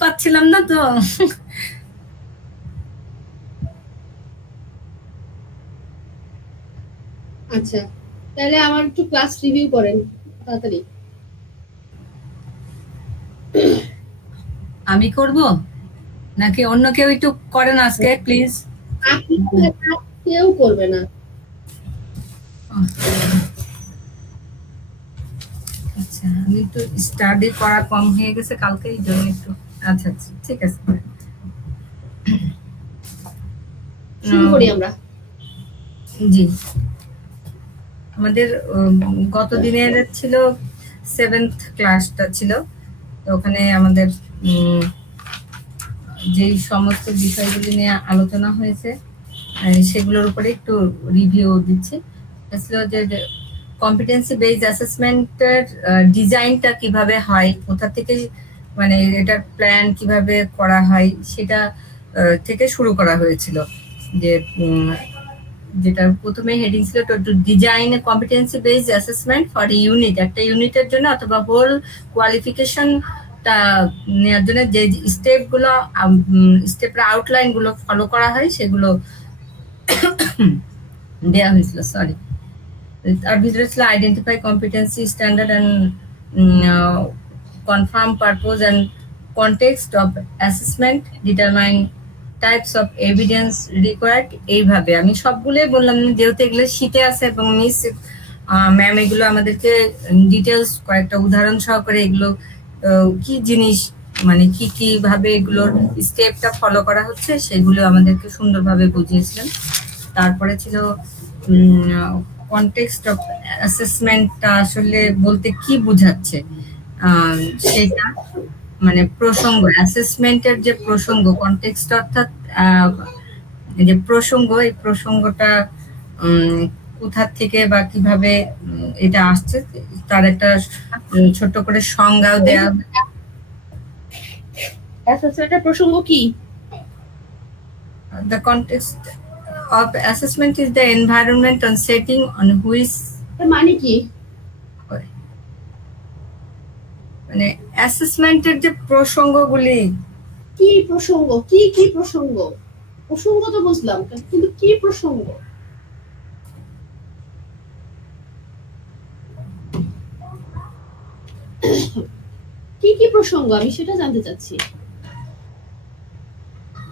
পাচ্ছিলাম না তো। আচ্ছা, তাহলে আমার একটু ক্লাস রিভিউ করেন তাড়াতাড়ি। আমি করব নাকি অন্য কেউ একটু করেন আজকে প্লিজ? আপনি কেউ করবে না। আচ্ছা, আমি একটু স্টাডি করা কম হয়ে গেছে কালকে, এই জন্য একটু। আচ্ছা আচ্ছা, ঠিক আছে। শুরু করি আমরা। জি, আমাদের গত দিনের ছিল 7th ক্লাসটা ছিল, তো ওখানে আমাদের যেই সমস্ত বিষয়গুলি নিয়ে আলোচনা হয়েছে সেগুলোর উপরে একটু রিভিউ দিচ্ছি। আসলে যে কম্পিটেন্সি বেসড অ্যাসেসমেন্টের ডিজাইনটা কিভাবে হয়, কোথা থেকে মানে এটার প্ল্যান কিভাবে করা হয় সেটা থেকে শুরু করা হয়েছিল। যে যেটা প্রথমে হেডিং ছিল to design a competency based assessment for a unit, একটা ইউনিটের জন্য অথবা হোল কোয়ালিফিকেশন টা নেওয়ার জন্য যে স্টেপগুলো, স্টেপের আউটলাইন গুলো ফলো করা হয় সেগুলো দেওয়া হয়েছিল। সরি, তার ভিতরে ছিল identify competency standard and confirm purpose and context of assessment, determine types of evidence required. এইভাবে আমি সবগুলোই বললাম, যেহেতু এগুলো শীতে আছে এবং মিস ম্যাম এগুলো আমাদেরকে ডিটেলস কয়েকটা উদাহরণ সহকারে এগুলো কি জিনিস, মানে কি কি ভাবে এগুলোর স্টেপটা ফলো করা হচ্ছে সেগুলো আমাদেরকে সুন্দরভাবে বুঝিয়েছিলেন। তারপরে ছিল কনটেক্সট অফ অ্যাসেসমেন্টটা আসলে বলতে কি বোঝাচ্ছে সেটা, মানে প্রসঙ্গ, অ্যাসেসমেন্টের যে প্রসঙ্গ, কনটেক্সট অর্থাৎ যে প্রসঙ্গ, এই প্রসঙ্গটা কোথা থেকে বা কিভাবে এটা আসছে তার একটা ছোট করে সংজ্ঞাও দেয়া। অ্যাসেসমেন্টের প্রসঙ্গ কি? The context of assessment is the environment and setting on which, মানে কি? মানে অ্যাসেসমেন্টের যে প্রসঙ্গগুলি। কি প্রসঙ্গ? কি কি প্রসঙ্গ? প্রসঙ্গ তো বুঝলাম, কিন্তু কি প্রসঙ্গ? কি কি প্রসঙ্গ আমি সেটা জানতে চাচ্ছি।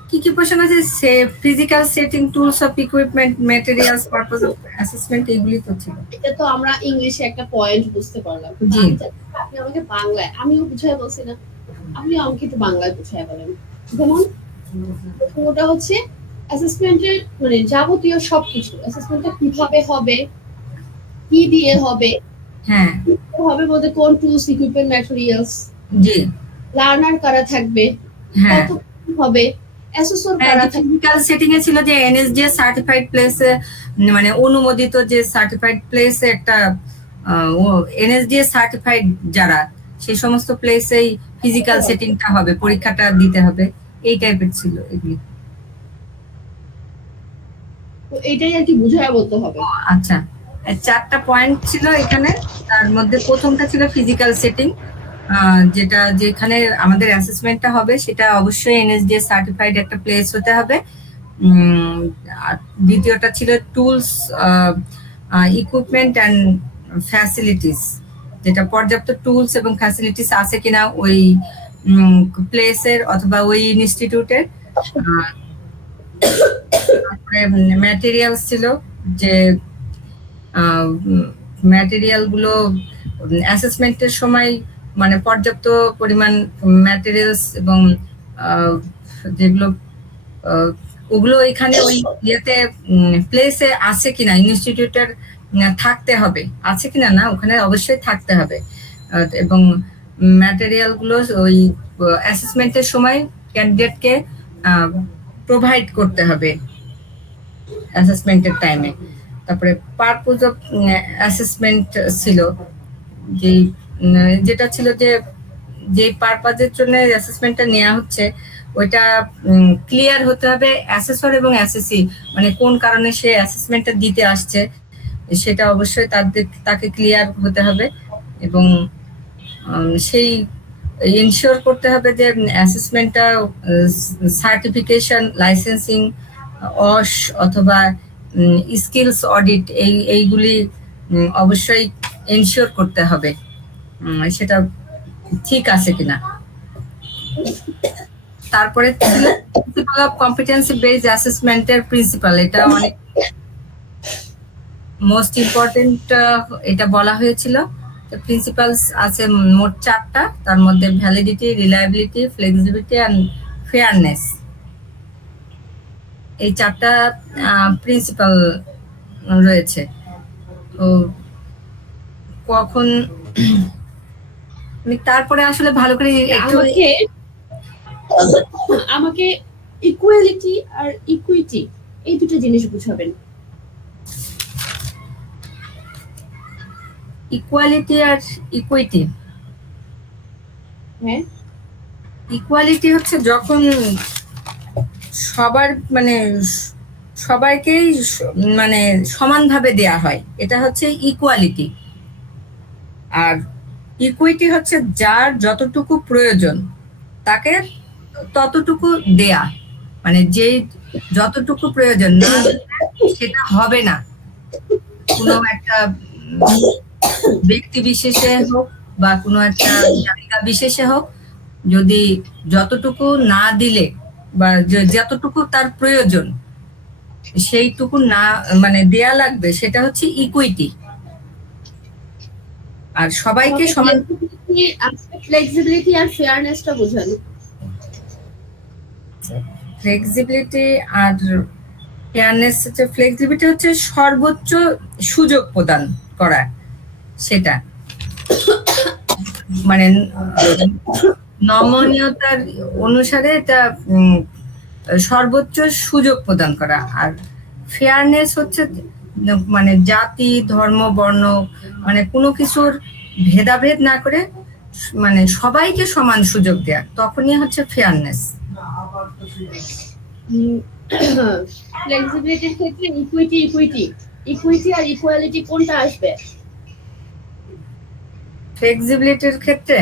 কি কি প্রসঙ্গ আছে? Physical setting, tools of equipment, materials, purpose of assessment, এগুলি তো ছিল। এটা তো আমরা ইংলিশে একটা পয়েন্ট বুঝতে পারলাম। জি, আপনি আমাকে বাংলায়, আমিও বুঝাই বলছি না, আপনি আমাকে একটু বাংলায় বুঝাই বলেন। যেমন প্রথমটা হচ্ছে অ্যাসেসমেন্টের মানে যাবতীয় সবকিছু, অ্যাসেসমেন্টটা কিভাবে হবে, কি দিয়ে হবে, হ্যাঁ হবে বলতে কোন টুলস, ইকুইপমেন্ট, ম্যাটেরিয়ালস, জি, লার্নার কারা থাকবে, হ্যাঁ কত হবে, অ্যাসেসর কারা থাকবে। ফিজিক্যাল সেটিং এ ছিল যে এনএসডিএ সার্টিফাইড প্লেসে, মানে অনুমোদিত যে সার্টিফাইড প্লেসে একটা এনএসডিএ সার্টিফাইড যারা, সেই সমস্ত প্লেসেই ফিজিক্যাল সেটিংটা হবে, পরীক্ষাটা দিতে হবে, এই টাইপের ছিল এগুলি। তো এইটাই আর কি বুঝায় বলতে হবে। আচ্ছা, 4টা পয়েন্ট ছিল এখানে। তার মধ্যে প্রথমটা ছিল ফিজিক্যাল সেটিং, যেটা যেখানে আমাদের অ্যাসেসমেন্টটা হবে সেটা অবশ্যই এনএসডিএ সার্টিফাইড একটা প্লেস হতে হবে। আর দ্বিতীয়টা ছিল টুলস, ইকুইপমেন্ট অ্যান্ড ফ্যাসিলিটিস, যেটা পর্যাপ্ত টুলস এবং ফ্যাসিলিটিস আছে কিনা ওই প্লেসের অথবা ওই ইনস্টিটিউটের। তারপরে ম্যাটেরিয়ালস ছিল, যে ম্যাটেরিয়াল গুলো অ্যাসেসমেন্টের সময় মানে পর্যাপ্ত পরিমাণ ম্যাটেরিয়ালস এবং যেগুলো ওগুলো এখানে ওই ইয়েতে প্লেসে আছে কিনা, ইনস্টিটিউটের থাকতে হবে, আছে কিনা, না ওখানে অবশ্যই থাকতে হবে। এবং ম্যাটেরিয়াল গুলো ওই অ্যাসেসমেন্টের সময় ক্যান্ডিডেটকে প্রোভাইড করতে হবে অ্যাসেসমেন্টের টাইমে। তারপরে পারপোজ অফ অ্যাসেসমেন্ট ছিল, যেটা ছিল যে যে পারপাজের জন্য অ্যাসেসমেন্টটা নেওয়া হচ্ছে ওইটা ক্লিয়ার হতে হবে অ্যাসেসর এবং অ্যাসেসি, মানে কোন কারণে সে অ্যাসেসমেন্টটা দিতে আসছে সেটা অবশ্যই তাকে ক্লিয়ার হতে হবে। এবং সেই ইনশিওর করতে হবে যে অ্যাসেসমেন্টটা সার্টিফিকেশন, লাইসেন্সিং, অস অথবা স্কিলস অডিট এইগুলি অবশ্যই এনশিওর করতে হবে সেটা ঠিক আছে কিনা। তারপরে ছিল প্রিন্সিপাল অফ কম্পিটেন্সি বেসড অ্যাসেসমেন্টের প্রিন্সিপাল, এটা অনেক মোস্ট ইম্পর্টেন্ট, এটা বলা হয়েছিল। প্রিন্সিপালস আছে মোট 4টা, তার মধ্যে validity, reliability, flexibility and fairness, এই 4টা প্রিন্সিপাল রয়েছে। তো কখন তারপরে আসলে ভালো করে একটু আমাকে ইকুয়ালিটি আর ইকুইটি এই দুটো জিনিস বুঝাবেন। ইকুয়ালিটি আর ইকুইটি, হ্যাঁ, ইকুয়ালিটি হচ্ছে যখন সবার মানে সবাইকেই মানে সমানভাবে দেয়া হয়, এটা হচ্ছে ইকুয়ালিটি। আর ইকুইটি হচ্ছে যার যতটুকু প্রয়োজন তাকে ততটুকু দেয়া, মানে যে যতটুকু প্রয়োজন না সেটা হবে না। কোনো একটা ব্যক্তি বিশেষে হোক বা কোনো একটা জায়গা বিশেষে হোক, যদি যতটুকু না দিলে বা যতটুকু তার প্রয়োজন সেইটুকু না মানে দেয়া লাগবে, সেটা হচ্ছে ইকুইটি। আর সবাইকে সমান। ফ্লেক্সিবিলিটি আর ফেয়ারনেসটা বোঝানো। ফ্লেক্সিবিলিটি আর ফেয়ারনেস হচ্ছে, ফ্লেক্সিবিলিটি হচ্ছে সর্বোচ্চ সুযোগ প্রদান করা, সেটা মানে নমনীয়তার অনুসারে এটা সর্বোচ্চ সুযোগ প্রদান করা। আর ফেয়ারনেস হচ্ছে মানে জাতি, ধর্ম, বর্ণ মানে কোনো কিছুর ভেদাভেদ না করে মানে সবাইকে সমান সুযোগ দেয়া, তখনই হচ্ছে ফেয়ারনেস। ফ্লেক্সিবিলিটির ক্ষেত্রে ইকুইটি আর ইকুয়ালিটি কোনটা আসবে? ফ্লেক্সিবিলিটির ক্ষেত্রে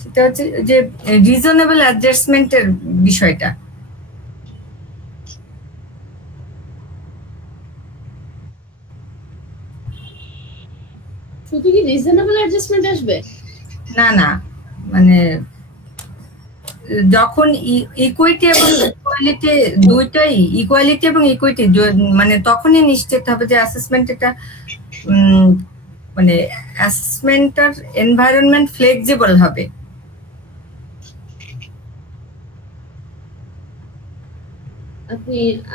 সেটা হচ্ছে যে রিজনেবল অ্যাডজাস্টমেন্টের বিষয়টা। শুধু কি রিজনেবল অ্যাডজাস্টমেন্ট আসবে? না না, মানে যখন ইকুইটি এবং ইকুয়ালিটি দুইটাই, ইকুয়ালিটি এবং ইকুইটি মানে তখনই নিশ্চিত হবে যে অ্যাসেসমেন্ট এটা মানে অ্যাসেসমেন্টার এনভায়রনমেন্ট ফ্লেক্সিবল হবে।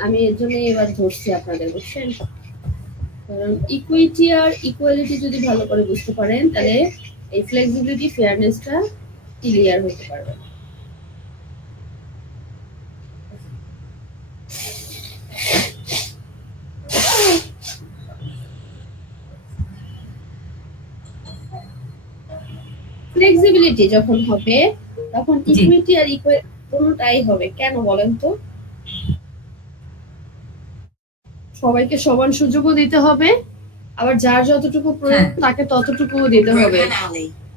আমি এর জন্য এবার ধরছি আপনাদের, বুঝছেন? কারণ ইকুইটি আর ইকুয়ালিটি যদি ভালো করে বুঝতে পারেন তাহলে এই ফ্লেক্সিবিলিটি ফেয়ারনেসটা ক্লিয়ার হতে পারবে। ফ্লেক্সিবিলিটি যখন হবে তখন ইকুইটি আর ইকুয়ালিটি কোনটাই হবে, কেন বলেন তো? সবাইকে সমান সুযোগও দিতে হবে, আবার যার যতটুকু প্রয়োজন তাকে ততটুকুও দিতে হবে,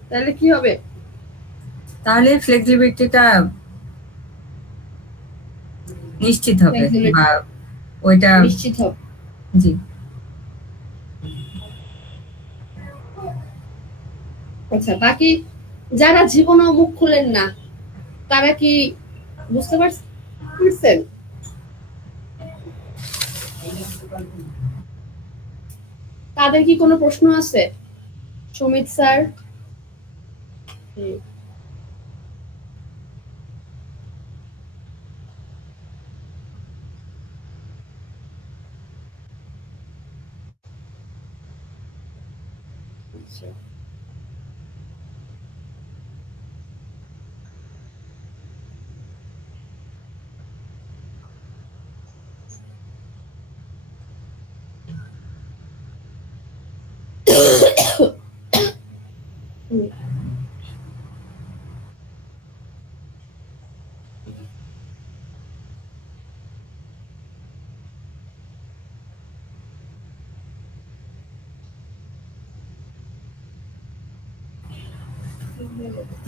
তাহলে কি হবে? তাহলে ফ্লেক্সিবিলিটিটা নিশ্চিত হবে বা ওইটা নিশ্চিত হবে। জি। আচ্ছা, বাকি যারা জীবনেও মুখ খুলেন না তারা কি বুঝতে পারছেন? তাদের কি কোনো প্রশ্ন আছে? সুমিত স্যার?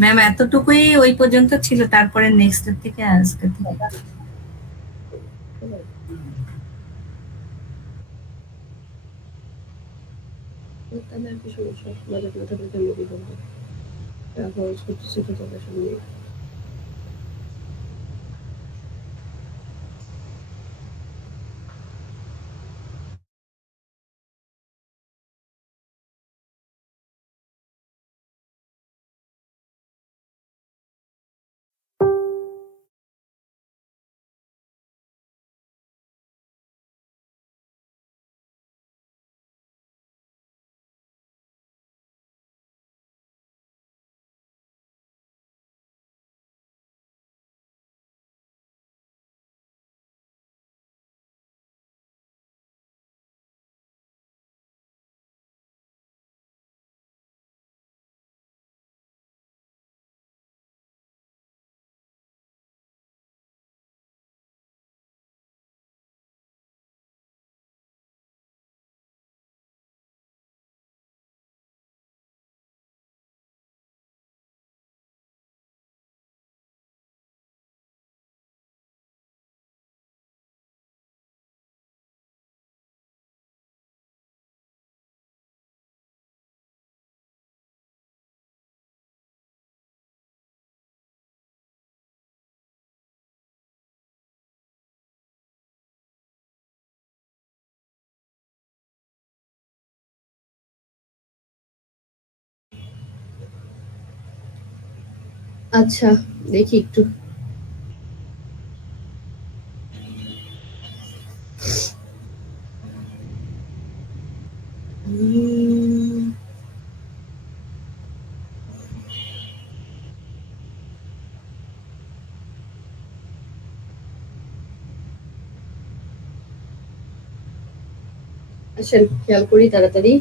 ম্যাম এতটুকুই ওই পর্যন্ত ছিল, তারপরে নেক্সট থেকে আজকে থেকে তাহলে আর কি সমস্যা, বাজেট না থাকলে কেমন কি করবো, টাকা খরচ করতেছি তো তাদের সামনে। আচ্ছা, দেখি একটু। আসেন খেয়াল করি তাড়াতাড়ি।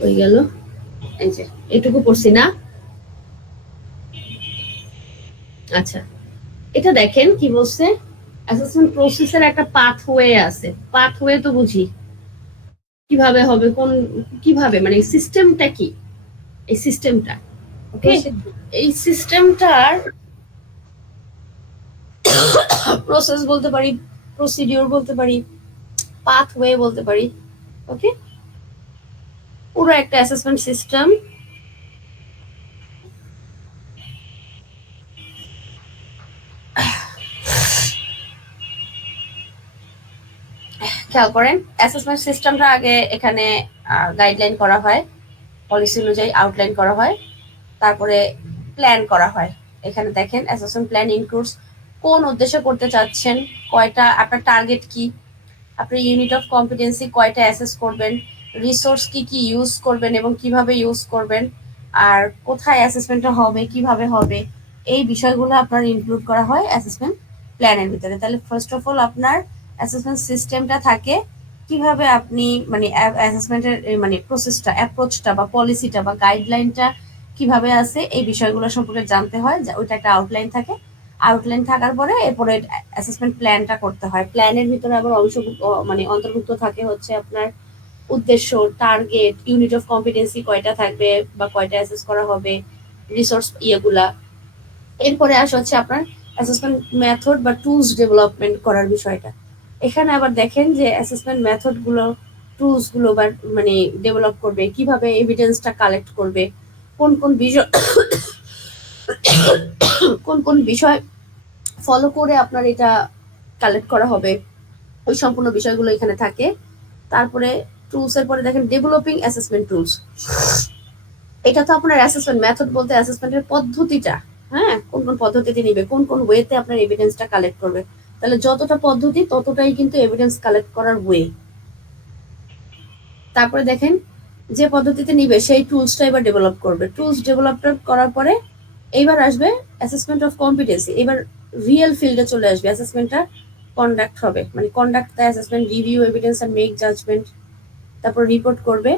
হয়ে গেল, এই যে এটুকু পড়ছি না। আচ্ছা, এটা দেখেন কি বলছে, অ্যাসেসমেন্ট প্রসেসের একটা পাথওয়ে আছে। পাথওয়ে তো বুঝি কিভাবে হবে, কোন কিভাবে, মানে সিস্টেমটা কি, এই সিস্টেমটা, ওকে, এই সিস্টেমটার প্রসেস বলতে পারি, প্রসিডিউর বলতে পারি, পাথওয়ে বলতে পারি, ওকে। পুরো একটা অ্যাসেসমেন্ট সিস্টেম। খেয়াল করেন, অ্যাসেসমেন্ট সিস্টেমটা আগে এখানে গাইডলাইন করা হয়, পলিসি অনুযায়ী আউটলাইন করা হয়, তারপরে প্ল্যান করা হয়। এখানে দেখেন অ্যাসেসমেন্ট প্ল্যান ইনক্লুডস কোন উদ্দেশ্যে করতে চাচ্ছেন, কয়টা আপনার টার্গেট কি, আপনি ইউনিট অফ কম্পিটেন্সি কয়টা অ্যাসেস করবেন, রিসোর্স কি কি ইউজ করবেন এবং কিভাবে ইউজ করবেন, আর কোথায় অ্যাসেসমেন্টটা হবে, কিভাবে হবে, এই বিষয়গুলো আপনার ইনক্লুড করা হয় অ্যাসেসমেন্ট প্ল্যানের ভিতরে। তাহলে ফার্স্ট অফ অল আপনার অ্যাসেসমেন্ট সিস্টেমটা থাকে, কিভাবে আপনি মানে অ্যাসেসমেন্টের মানে প্রসেসটা, অ্যাপ্রোচটা বা পলিসিটা বা গাইডলাইনটা কিভাবে আছে, এই বিষয়গুলো সম্পর্কে জানতে হয়। ওইটা একটা আউটলাইন থাকে, আউটলাইন থাকার পরে এরপরে অ্যাসেসমেন্ট প্ল্যানটা করতে হয়। প্ল্যানের ভিতরে আবার মানে অন্তর্ভুক্ত থাকে হচ্ছে আপনার উদ্দেশ্য, টার্গেট, ইউনিট অফ কম্পিটেন্সি কয়টা থাকবে বা কয়টা অ্যাসেস করা হবে, রিসোর্স ইয়েগুলা। এরপরে আসে হচ্ছে আপনার অ্যাসেসমেন্ট মেথড বা টুলস ডেভেলপমেন্ট করার বিষয়টা। এখানে আবার দেখেন যে অ্যাসেসমেন্ট মেথড গুলো, টুলস গুলো বা মানে ডেভেলপ করবে, কিভাবে এভিডেন্সটা কালেক্ট করবে, কোন কোন বিষয় কোন কোন বিষয় ফলো করে আপনার এটা কালেক্ট করা হবে, ওই সম্পূর্ণ বিষয়গুলো এখানে থাকে। তারপরে টুলস এর পরে দেখেন ডেভেলপিং অ্যাসেসমেন্ট টুলস। এটা তো আপনার অ্যাসেসমেন্ট মেথড বলতে অ্যাসেসমেন্টের পদ্ধতিটা, হ্যাঁ, কোন কোন পদ্ধতিতে নিবে, কোন কোন ওয়েতে আপনার এভিডেন্সটা কালেক্ট করবে। তাহলে যতটা পদ্ধতি ততটাই কিন্তু এভিডেন্স কালেক্ট করার ওয়ে। তারপরে দেখেন যে পদ্ধতিতে নিবে সেই টুলসটা এবার ডেভেলপ করবে। টুলস ডেভেলপ করার পরে এইবার আসবে অ্যাসেসমেন্ট অফ কম্পিটেন্সি। এবার রিয়েল ফিল্ডে চলে আসবে, অ্যাসেসমেন্টটা কন্ডাক্ট হবে, মানে conduct the assessment, review evidence আর মেক জাজমেন্ট, তারপর রিপোর্ট করবে।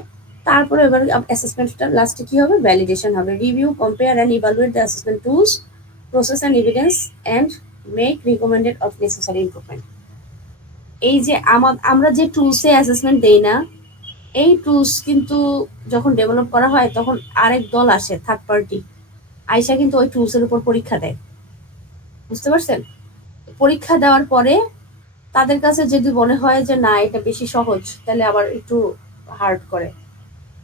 তারপরে এবার অ্যাসেসমেন্টটা লাস্টে কি হবে, ভ্যালিডেশন হবে। Review, compare and evaluate the assessment tools, process and evidence and make recommended of necessary improvement. এই যে আমরা যে টুলসে অ্যাসেসমেন্ট দেই না, এই টুলস কিন্তু যখন ডেভেলপ করা হয় তখন আরেক দল আসে, থার্ড পার্টি আইসা কিন্তু ওই টুলসের উপর পরীক্ষা দেয়, বুঝতে পারছেন? পরীক্ষা দেওয়ার পরে তাদের কাছে যদি মনে হয় যে না এটা বেশি সহজ, তাহলে আবার একটু হার্ড করে,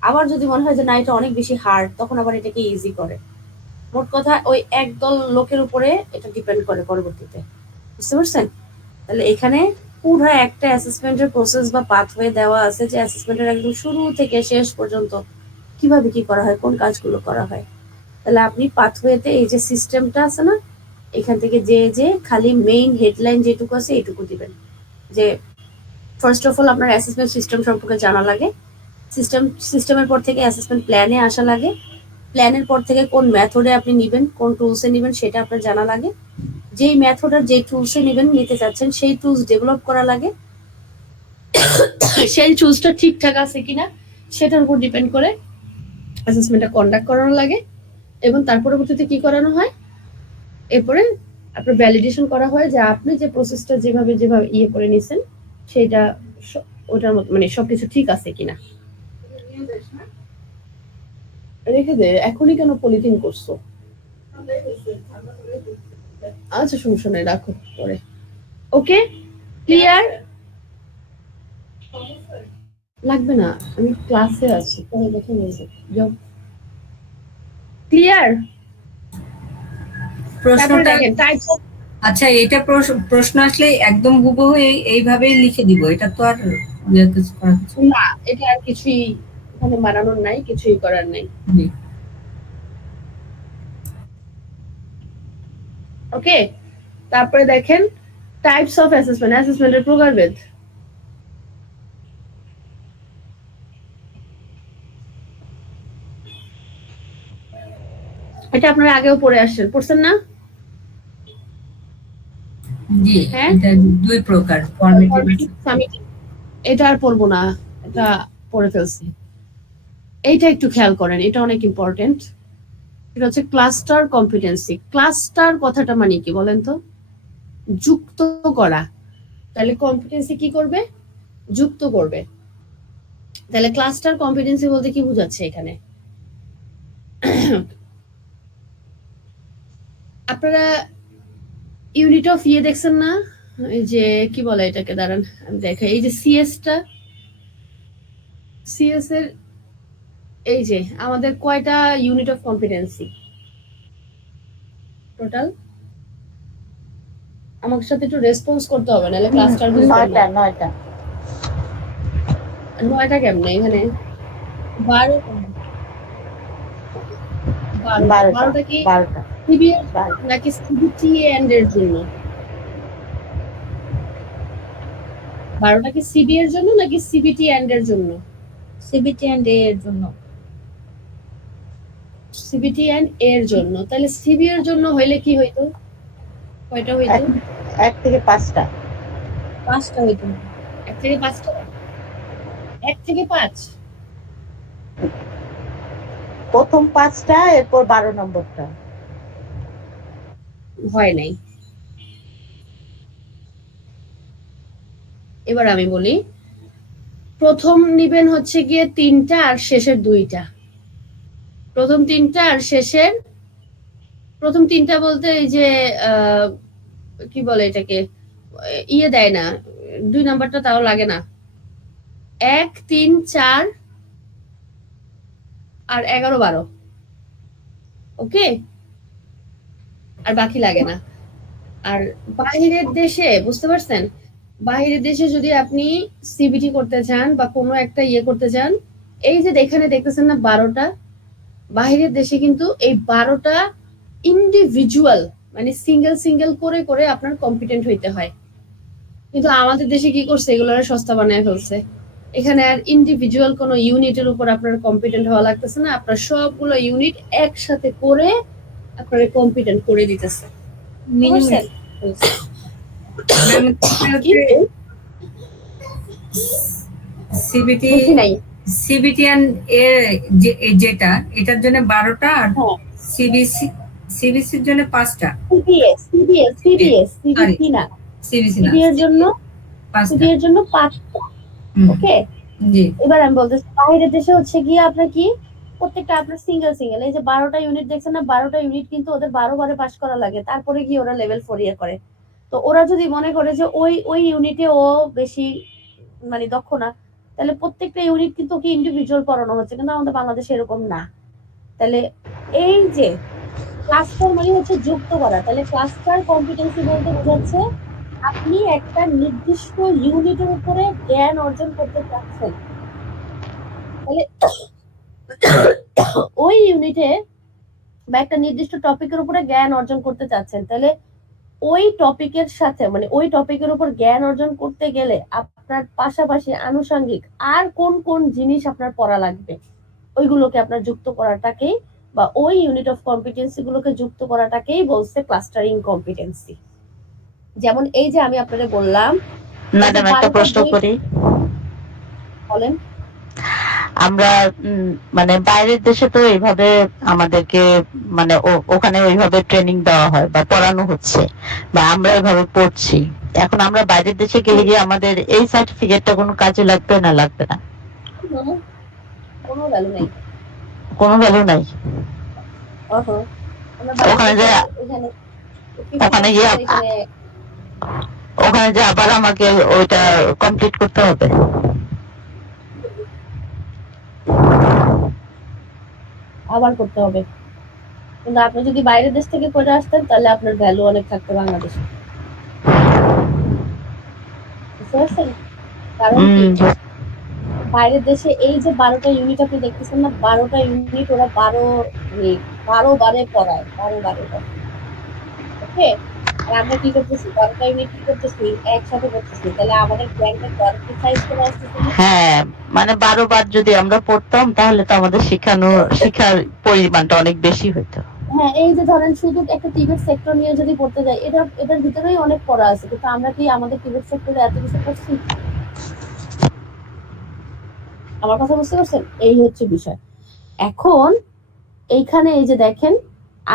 আবার যদি মনে হয় যে না এটা অনেক বেশি হার্ড, তখন আবার এটাকে ইজি করে। মোট কথা ওই একদল লোকের উপরে এটা ডিপেন্ড করে পরবর্তীতে, বুঝতে পারছেন? তাহলে এখানে পুরো একটা অ্যাসেসমেন্টের প্রসেস বা পাথওয়ে দেওয়া আছে, যে অ্যাসেসমেন্টের একদম শুরু থেকে শেষ পর্যন্ত কিভাবে কি করা হয়, কোন কাজগুলো করা হয়। তাহলে আপনি পাথওয়েতে এই যে সিস্টেমটা আছে না, এখান থেকে যে খালি মেইন হেডলাইন যেটুকু আছে এইটুকু দিবেন, যে ফার্স্ট অফ অল আপনার অ্যাসেসমেন্ট সিস্টেম সম্পর্কে জানা লাগে, সিস্টেমের পর থেকে অ্যাসেসমেন্ট প্ল্যানে আসা লাগে, প্ল্যানের পর থেকে কোন মেথডে আপনি নেবেন, কোন টুলসে নেবেন সেটা আপনার জানা লাগে, যেই মেথড আর যেই টুলসে নেবেন নিতে চাচ্ছেন সেই টুলস ডেভেলপ করা লাগে, সেই টুলসটা ঠিকঠাক আছে কিনা সেটার উপর ডিপেন্ড করে অ্যাসেসমেন্টটা কন্ডাক্ট করানো লাগে, এবং তার পরবর্তীতে কি করানো হয়, এরপরে আপনার ভ্যালিডেশন করা হয় যে আপনি যে প্রসেসটা যেভাবে যেভাবে ইয়ে করে নিছেন সেটা ওটার মতো মানে সবকিছু ঠিক আছে কিনা। রেখে দে, এখনই কেন পলিথিন করছো? আচ্ছা সমস্যা নাই, রাখো পরে। ওকে, ক্লিয়ার? লাগবে না, আমি ক্লাসে আছি, পরে কথা বলবো, যাও। ক্লিয়ার? তারপরে প্রশ্নটা দেখেন টাইপস অফ, আচ্ছা, এটা প্রশ্ন আসলে একদম হুবহু এইভাবেই লিখে দিব, এটা তো আর কিছু করার কিছু না এটা আর কিছুই এখানে বানানোর নাই, কিছুই করার নাই। নেই। ওকে, তারপরে দেখেন টাইপস অফ অ্যাসেসমেন্ট, অ্যাসেসমেন্টের প্রকারভেদ। এটা আপনারা আগেও পড়ে আসছেন, পড়ছেন না? জি, হ্যাঁ? এটা দুই প্রকার, ফর্মেটিভ। এটা আর পড়বো না, এটা পড়ে ফেলছি। এইটা একটু খেয়াল করেন, এটা অনেক ইম্পর্টেন্ট। এটা হচ্ছে ক্লাস্টার কম্পিটেন্সি। ক্লাস্টার কথাটা মানে কি বলেন তো? যুক্ত করা। তাহলে কম্পিটেন্সি কি করবে? যুক্ত করবে। তাহলে ক্লাস্টার কম্পিটেন্সি বলতে কি বোঝাচ্ছে এখানে? আপনারা ইউনিট অফ ইয়ে দেখছেন না, এই যে কি বলে এটাকে, দাঁড়ান আমি দেখাই, এই যে সিএসটা, সিএস এর এই যে আমাদের কয়টা ইউনিট অফ কম্পিটেন্সি টোটাল? আমার সাথে একটু রেসপন্স করতে হবে, নাহলে ক্লাস্টার বুঝবেন না। 9টা 9টা কেমনে এখানে? 12টা কি 12টা সিবিএর নাকি সিবিটি এন্ড এর জন্য? 12টা কি সিবি এর জন্য নাকি সিবিটি এন্ড এর জন্য? সিবিটি এন্ড এ এর জন্য। সিবিটি এন্ড এর জন্য। তাহলে সিবি এর জন্য হইলে কি হইতো? কয়টা হইতো? 1 থেকে 5টা। 5টা হইতো। 1 থেকে 5টা? 1 থেকে 5? প্রথম 5টা, এরপর 12 নম্বরটা। হয় নাই। এবার আমি বলি, প্রথম নিবেন হচ্ছে গিয়ে 3টা আর শেষের 2টা। প্রথম 3টা আর শেষের, প্রথম 3টা বলতে এই যে কি বলে এটাকে, ইয়ে দেয় না, 2 নাম্বারটা তাও লাগে না। 1, 3, 4 আর 11, 12। ওকে, আর বাকি লাগে না। আর বাহিরের দেশে, বুঝতে পারছেন, বাহিরের দেশে যদি আপনি সিবিটি করতে চান বা কোনো একটা ইয়ে করতে চান, এই যে এখানে দেখতেছেন না 12টা, বাহিরের দেশে কিন্তু এই 12টা ইন্ডিভিজুয়াল মানে সিঙ্গেল সিঙ্গেল করে করে আপনার কম্পিটেন্ট হইতে হয়। কিন্তু আমাদের দেশে কি করছে, এগুলোর সস্তা বানায় ফেলছে। এখানে আর ইন্ডিভিজুয়াল কোনো ইউনিটের উপর আপনার কম্পিটেন্ট হওয়া লাগতেছে না, আপনার সবগুলো ইউনিট একসাথে করে আপনার কম্পিটেন্ট করে দিতেছে। মিনিমাম কিন্তু সিবিটি বুঝি নাই। সিবিটিয়ান এর যেটা, এটার জন্য 12টা, আর হ্যাঁ, সিবিসির জন্য 5টা। সিবিটি না, সিবিসি না, সিবি এর জন্য 5টা। 5টা। ওকে, জি এবার আমি বলতেছি বাইরের দেশে হচ্ছে গিয়ে আপনার কি প্রত্যেকটা আপনার সিঙ্গেল সিঙ্গেল এই যে 12টা ইউনিট দেখছেন না, 12টা ইউনিট কিন্তু ওদের 12 বারে পাস করা লাগে, তারপরে গিয়ে ওরা লেভেল 4 ইয়ে করে। তো ওরা যদি মনে করে যে ওই ওই ইউনিটে ও বেশি মানে দক্ষ না, তাহলে প্রত্যেকটা ইউনিট কিন্তু কি ইন্ডিভিজুয়াল পড়ানো হচ্ছে, কিন্তু আমাদের বাংলাদেশে এরকম না। তাহলে এই যে ক্লাস্টার মানে হচ্ছে যুক্ত করা, তাহলে ক্লাস্টার কম্পিটেন্সি বলতে বোঝাচ্ছে আপনি একটা নির্দিষ্ট ইউনিটের উপরে জ্ঞান অর্জন করতে চাচ্ছেন, তাহলে ওই ইউনিটে বা একটা নির্দিষ্ট টপিকের উপরে জ্ঞান অর্জন করতে চাচ্ছেন, তাহলে ওই টপিকের সাথে মানে ওই টপিকের উপর জ্ঞান অর্জন করতে গেলে আপনার পাশাপাশি আনুষঙ্গিক আর কোন কোন জিনিস আপনার পড়া লাগবে ওইগুলোকে আপনার যুক্ত করাটাকেই বা ওই ইউনিট অফ কম্পিটেন্সি গুলোকে যুক্ত করাটাকেই বলছে ক্লাস্টারিং কম্পিটেন্সি। যেমন এই যে আমি আপনাদের বললাম ম্যাডাম একটা প্রশ্ন করি, বলেন। আমরা মানে বাইরের দেশে তো এইভাবে আমাদেরকে মানে ওখানে ওইভাবে ট্রেনিং দেওয়া হয় বা পড়ানো হচ্ছে বা আমরা এভাবে পড়ছি, এখন আমরা বাইরের দেশে গেলে গিয়ে আমাদের এই সার্টিফিকেটটা কোনো কাজে লাগবে না লাগবে না? কোনো ভ্যালু নেই, কোনো ভ্যালু নাই। আমরা ওখানে যে ওখানে গিয়ে ওখানে যে আবার আমাকে ওইটা কমপ্লিট করতে হবে। আবার করতে হবে, কিন্তু আপনি যদি বাইরের দেশ থেকে করে আসতেন তাহলে আপনার ভ্যালু অনেক থাকতো বাংলাদেশে, বুঝতে পারছেন? কারণ কি বাইরের দেশে এই যে 12টা ইউনিট আপনি দেখতেছেন না, 12টা ইউনিট ওরা 12 বারে পড়ায়, 12 বারে পড়ায়। ওকে, আর আমরা কি করতেছি 12টা ইউনিট কি করতেছি একসাথে করতেছি, তাহলে আমাদের ব্যাংকের দরকার সাইজ করে আসতেছে না। হ্যাঁ, মানে 12 বার যদি আমরা পড়তাম তাহলে তো আমাদের শিক্ষার পরিমাণটা অনেক বেশি হতো। হ্যাঁ, এই যে ধরেন শুধু একটা টিবেট সেক্টর নিয়ে যদি পড়তে যাই, এটার ভিতরেই অনেক পড়া আছে, কিন্তু আমরা কি আমাদের টিবেট সেক্টরে এত কিছু পড়ছি? আমার কথা বুঝতে পারছেন? এই হচ্ছে বিষয়। এখন এইখানে এই যে দেখেন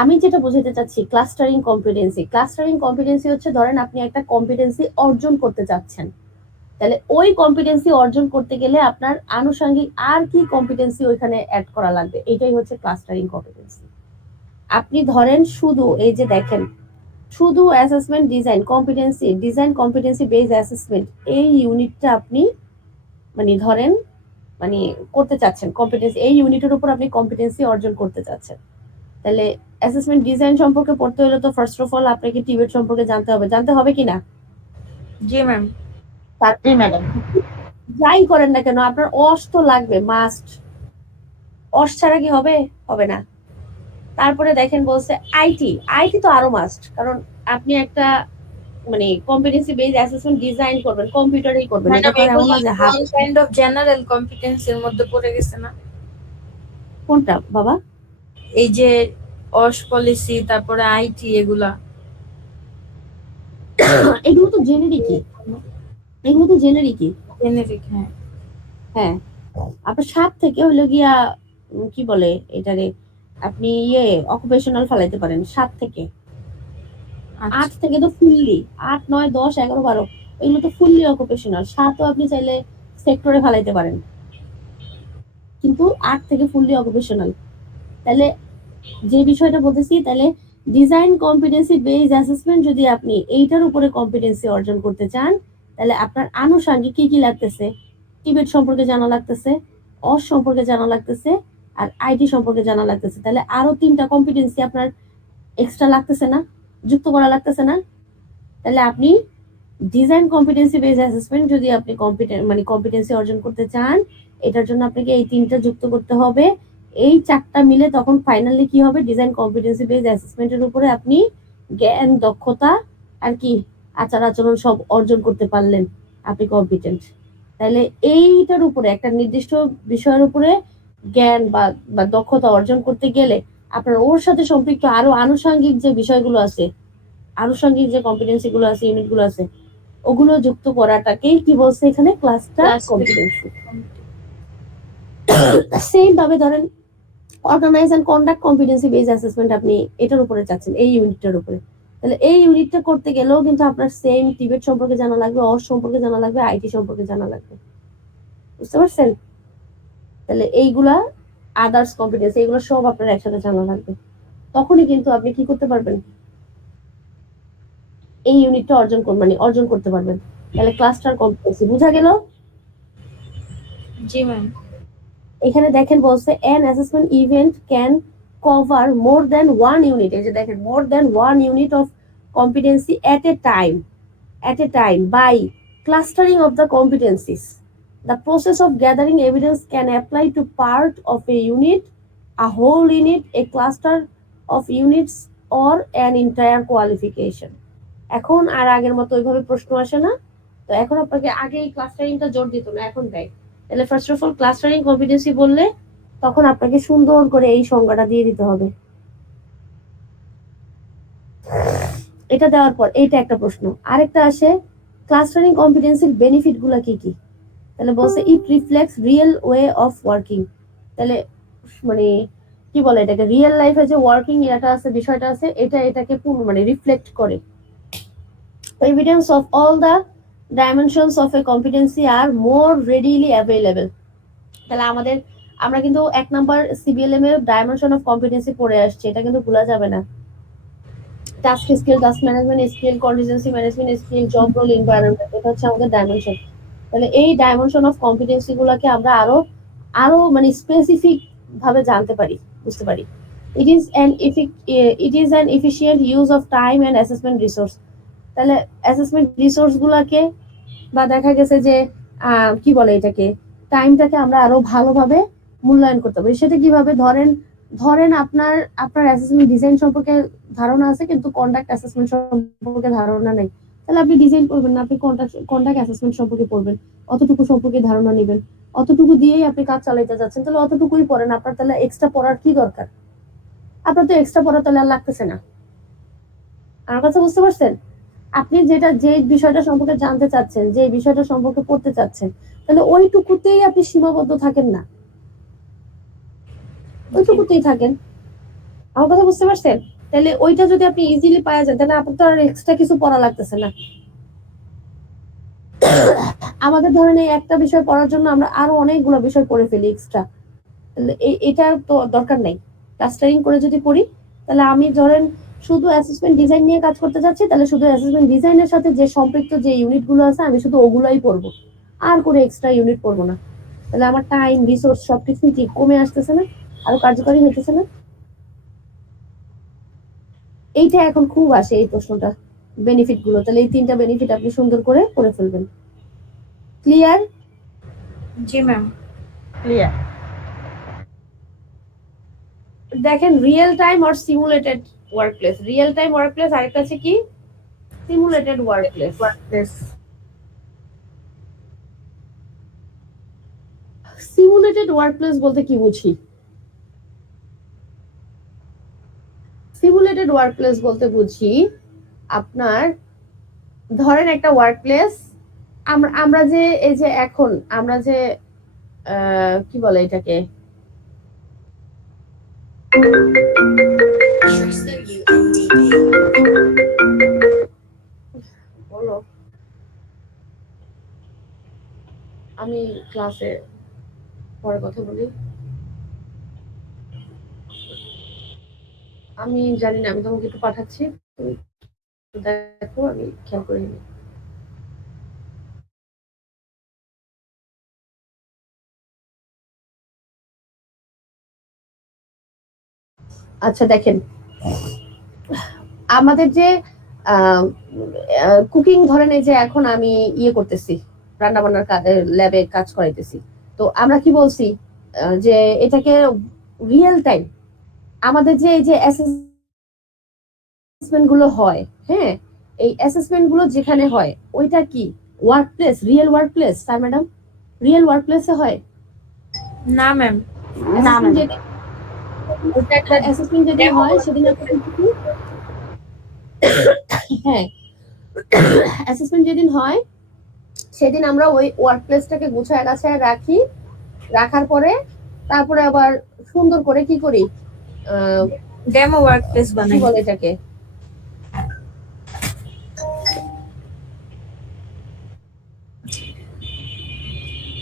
আমি যেটা বোঝাতে চাচ্ছি ক্লাস্টারিং কম্পিটেন্সি হচ্ছে ধরেন আপনি একটা কম্পিটেন্সি অর্জন করতে চাচ্ছেন, তাহলে ওই কম্পিটেন্সি অর্জন করতে গেলে আপনার আনুষঙ্গিক আর কি কম্পিটেন্সি ওইখানে অ্যাড করা লাগবে, এটাই হচ্ছে ক্লাস্টারিং কম্পিটেন্সি। আপনি ধরেন শুধু এই যে দেখেন শুধু assessment design competency based assessment এই ইউনিটটা আপনি মানে ধরেন মানে করতে চাচ্ছেন কম্পিটেন্সি, এই ইউনিটের উপর আপনি কম্পিটেন্সি অর্জন করতে চাচ্ছেন, তাহলে অ্যাসেসমেন্ট ডিজাইন সম্পর্কে পড়তে হলে তো ফার্স্ট অফ অল আপনাকে টিবেট সম্পর্কে জানতে হবে কি না? জি ম্যাম। জি ম্যাডাম। যাই করেন না কেন আপনার অস তো লাগবে, মাস্ট। অস ছাড়া কি হবে? হবে না। তারপরে দেখেন বলছে আইটি তো আরো মাস্ট, কারণ আপনি একটা মানে কম্পিটেন্সি বেসড অ্যাসেসমেন্ট ডিজাইন করবেন, কম্পিউটারেই করবেন, এটা ম্যাডাম তো আর এমন এগুলো না যে ওয়ান কাইন্ড অফ জেনারেল কম্পিটেন্সির মধ্যে পড়ে গেছে না? কোনটা বাবা? এই যে অস পলিসি তারপরে আইটি এগুলা এগুলো তো জেনেরিকই, জেনেরিক। হ্যাঁ হ্যাঁ, আপনার 7 থেকে হলো গিয়া কি বলে এটারে আপনি অকুপেশনাল ফেলাইতে পারেন 7 থেকে। 8 থেকে তো ফুললি 8 9 10 11 12 এগুলো তো ফুললি অকুপেশনাল, 7ও আপনি চাইলে সেক্টরে ফেলাইতে পারেন, কিন্তু 8 থেকে ফুললি অকুপেশনাল। তাহলে যে বিষয়টা বলতেছি, তাহলে ডিজাইন কম্পিটেন্সি বেসড অ্যাসেসমেন্ট যদি আপনি এইটার উপরে কম্পিটেন্সি অর্জন করতে চান, তাহলে আপনার আনুষঙ্গিক কি কি লাগতেছে? টিবেট সম্পর্কে জানা লাগতেছে, অস সম্পর্কে জানা লাগতেছে, আর আইটি সম্পর্কে জানা লাগতেছে, তাহলে আরো 3টা কম্পিটেন্সি আপনার এক্সট্রা লাগতেছে না, যুক্ত করা লাগতেছে না? তাহলে আপনি ডিজাইন কম্পিটেন্সি বেসড অ্যাসেসমেন্ট যদি আপনি কম্পিটেন্সি অর্জন করতে চান, এটার জন্য আপনাকে এই 3টা যুক্ত করতে হবে। এই 4টা মিলে তখন ফাইনালি কি হবে? ডিজাইন কম্পিটেন্সি বেসড অ্যাসেসমেন্টের উপরে আপনি জ্ঞান, দক্ষতা আর কি আচার আচরণ সব অর্জন করতে পারলেন, আপনি কম্পিটেন্ট। তাহলে এইটার উপরে একটা নির্দিষ্ট বিষয়ের উপরে জ্ঞান বা দক্ষতা অর্জন করতে গেলে আপনার ওর সাথে সম্পৃক্ত আরো আনুষঙ্গিক যে বিষয়গুলো আছে, আনুষঙ্গিক যে কম্পিটেন্সি গুলো আছে, ইউনিট গুলো আছে, ওগুলো যুক্ত করাটাকেই কি বলছে এখানে? Cluster competency. সেম ভাবে ধরেন organize and conduct competency based assessment আপনি এটার উপরে চাচ্ছেন, এই ইউনিটটার উপরে, তাহলে এই ইউনিটটা করতে গেলেও কিন্তু আপনার সেম টিবেট সম্পর্কে জানা লাগবে, অস সম্পর্কে জানা লাগবে, আইটি সম্পর্কে জানা লাগবে। বুঝতে পারছেন? তাহলে এইগুলা আদার্স কম্পিটেন্স, এইগুলো সব আপনার একসাথে জানা লাগবে, তখনই কিন্তু আপনি কি করতে পারবেন, এই ইউনিটটা অর্জন করতে পারবেন। তাহলে ক্লাস্টার কম্পিটেন্সি বোঝা গেল। জি ম্যাম। এখানে দেখেন বলছে an assessment event can cover more than one unit, এই যে দেখেন more than one unit of competency at a time by clustering of the competencies. The process of gathering evidence can apply to part of a unit, a whole unit, a cluster of units, or an entire qualification. এখন আর আগের মতো ওইভাবে প্রশ্ন আসে না, তো এখন আপনাকে আগে এই ক্লাস্টারিংটা জোর দিত না, এখন দেয়। তাহলে first of all clustering competency বললে তখন আপনাকে সুন্দর করে এই সংজ্ঞাটা দিয়ে দিতে হবে। এটা দেওয়ার পর এইটা একটা প্রশ্ন, আরেকটা আসে ক্লাস্টারিং কম্পিটেন্সির বেনিফিট গুলা কি কি। তাহলে বলছে ইট reflects real way of working, তাহলে মানে কি বলে এটাকে, রিয়েল লাইফে যে ওয়ার্কিং এটা আছে, বিষয়টা আছে, এটাকে রিফ্লেক্ট করে। Evidence of all the dimensions of a competency are more readily available. তাহলে আমরা কিন্তু 1 নাম্বার সিবিএলএম এর ডাইমেনশন অফ কম্পিটেন্সি পড়ে আসছে, এটা কিন্তু ভুলা যাবে না। Task skill, task management skill, contingency management skill, job role, environment, এটা হচ্ছে আমাদের ডাইমেনশন। তাহলে এই ডাইমেনশন অফ কম্পিটেন্সি গুলোকে আমরা আরো স্পেসিফিক ভাবে জানতে পারি, বুঝতে পারি। It is an efficient use of time and assessment resource. তাহলে অ্যাসেসমেন্ট রিসোর্স গুলাকে বা দেখা গেছে যে কি বলে এটাকে, টাইমটাকে আমরা আরো ভালোভাবে মূল্যায়ন করতে পারি। সেটা কিভাবে, ধরেন আপনার অ্যাসেসমেন্ট ডিজাইন সম্পর্কে ধারণা আছে কিন্তু কন্ডাক্ট অ্যাসেসমেন্ট সম্পর্কে ধারণা নেই, তাহলে আপনি ডিজাইন করবেন না, আপনি কন্ডাক্ট অ্যাসেসমেন্ট সম্পর্কে পড়বেন, অতটুকু সম্পর্কে ধারণা নেবেন, অতটুকু দিয়েই আপনি কাজ চালাইতে যাচ্ছেন, তাহলে অতটুকুই পড়েন। আপনার তাহলে এক্সট্রা পড়ার কি দরকার? আপনার তো এক্সট্রা পড়া তাহলে আর লাগতেছে না। আমার কথা বুঝতে পারছেন? আপনি যে বিষয়টা সম্পর্কে জানতে চাচ্ছেন, যে বিষয়টা সম্পর্কে পড়তে চাচ্ছেন, তাহলে ওইটুকুতেই আপনি সীমাবদ্ধ থাকেন না, ওইটুকুতেই থাকেন। আমার কথা বুঝতে পারছেন? তাহলে ওইটা যদি আপনি ইজিলি পাওয়া যায়, তাহলে আপনার তো আর এক্সট্রা কিছু পড়া লাগতেছে না। আমাদের ধরেন এই একটা বিষয় পড়ার জন্য আমরা আরো অনেকগুলো বিষয় পড়ে ফেলি এক্সট্রা, তাহলে এটা তো দরকার নাই। ক্লাস্টারিং করে যদি পড়ি, তাহলে আমি ধরেন শুধু অ্যাসেসমেন্ট ডিজাইন নিয়ে কাজ করতে যাচ্ছি, তাহলে শুধু অ্যাসেসমেন্ট ডিজাইনের সাথে যে সম্পৃক্ত যে ইউনিটগুলো আছে আমি শুধু ওগুলাই পড়বো, আর করে এক্সট্রা ইউনিট পড়বো না। তাহলে আমার টাইম, রিসোর্স সবকিছু কি কমে আসতেছে না, আরো কার্যকরী হইতেছে না? এইটা এখন খুব আসে এই প্রশ্নটা, বেনিফিট গুলো। তাহলে এই 3টা বেনিফিট আপনি সুন্দর করে পড়ে ফেলবেন। ক্লিয়ার? জি ম্যাম। ক্লিয়ার। দেখেন রিয়েল টাইম আর simulated workplace, real time workplace, আরেকটা আছে কি সিমুলেটেড ওয়ার্কপ্লেস। সিমুলেটেড ওয়ার্কপ্লেস বলতে কি বুঝি? সিমুলেটেড ওয়ার্কপ্লেস বলতে বুঝি আপনার ধরেন একটা ওয়ার্কপ্লেস, আমরা যে এই যে এখন আমরা যে কি বলে এটাকে, বলো, আমি ক্লাসে পরে কথা বলি। আমি জানি না, আমি তোমাকে একটু পাঠাচ্ছি, তুমি দেখো, আমি খেয়াল করে নিই। আচ্ছা দেখেন, আমাদের যে কুকিং ধরেন এই যে এখন আমি ইয়ে করতেছি, রান্না বান্নার ল্যাবে কাজ করাইতেছি, তো আমরা কি বলছি যে এটাকে রিয়েল টাইম আমাদের যে এই যে অ্যাসেসমেন্ট গুলো হয়, হ্যাঁ, এই অ্যাসেসমেন্ট গুলো যেখানে হয় ওইটা কি workplace, real workplace? Sir madam, real ওয়ার্কপ্লেসে হয় না ম্যাম। না ম্যাম। ওটা একটা অ্যাসেসমেন্ট যেদিন হয় সেদিন হ্যাঁ, অ্যাসেসমেন্ট যেদিন হয় সেদিন আমরা ওই ওয়ার্কপ্লেসটাকে গুছায় গাছায় রাখি, রাখার পরে তারপরে আবার সুন্দর করে কি করি, ডেমো ওয়ার্কপ্লেস কি বানাই। বলে এটাকে,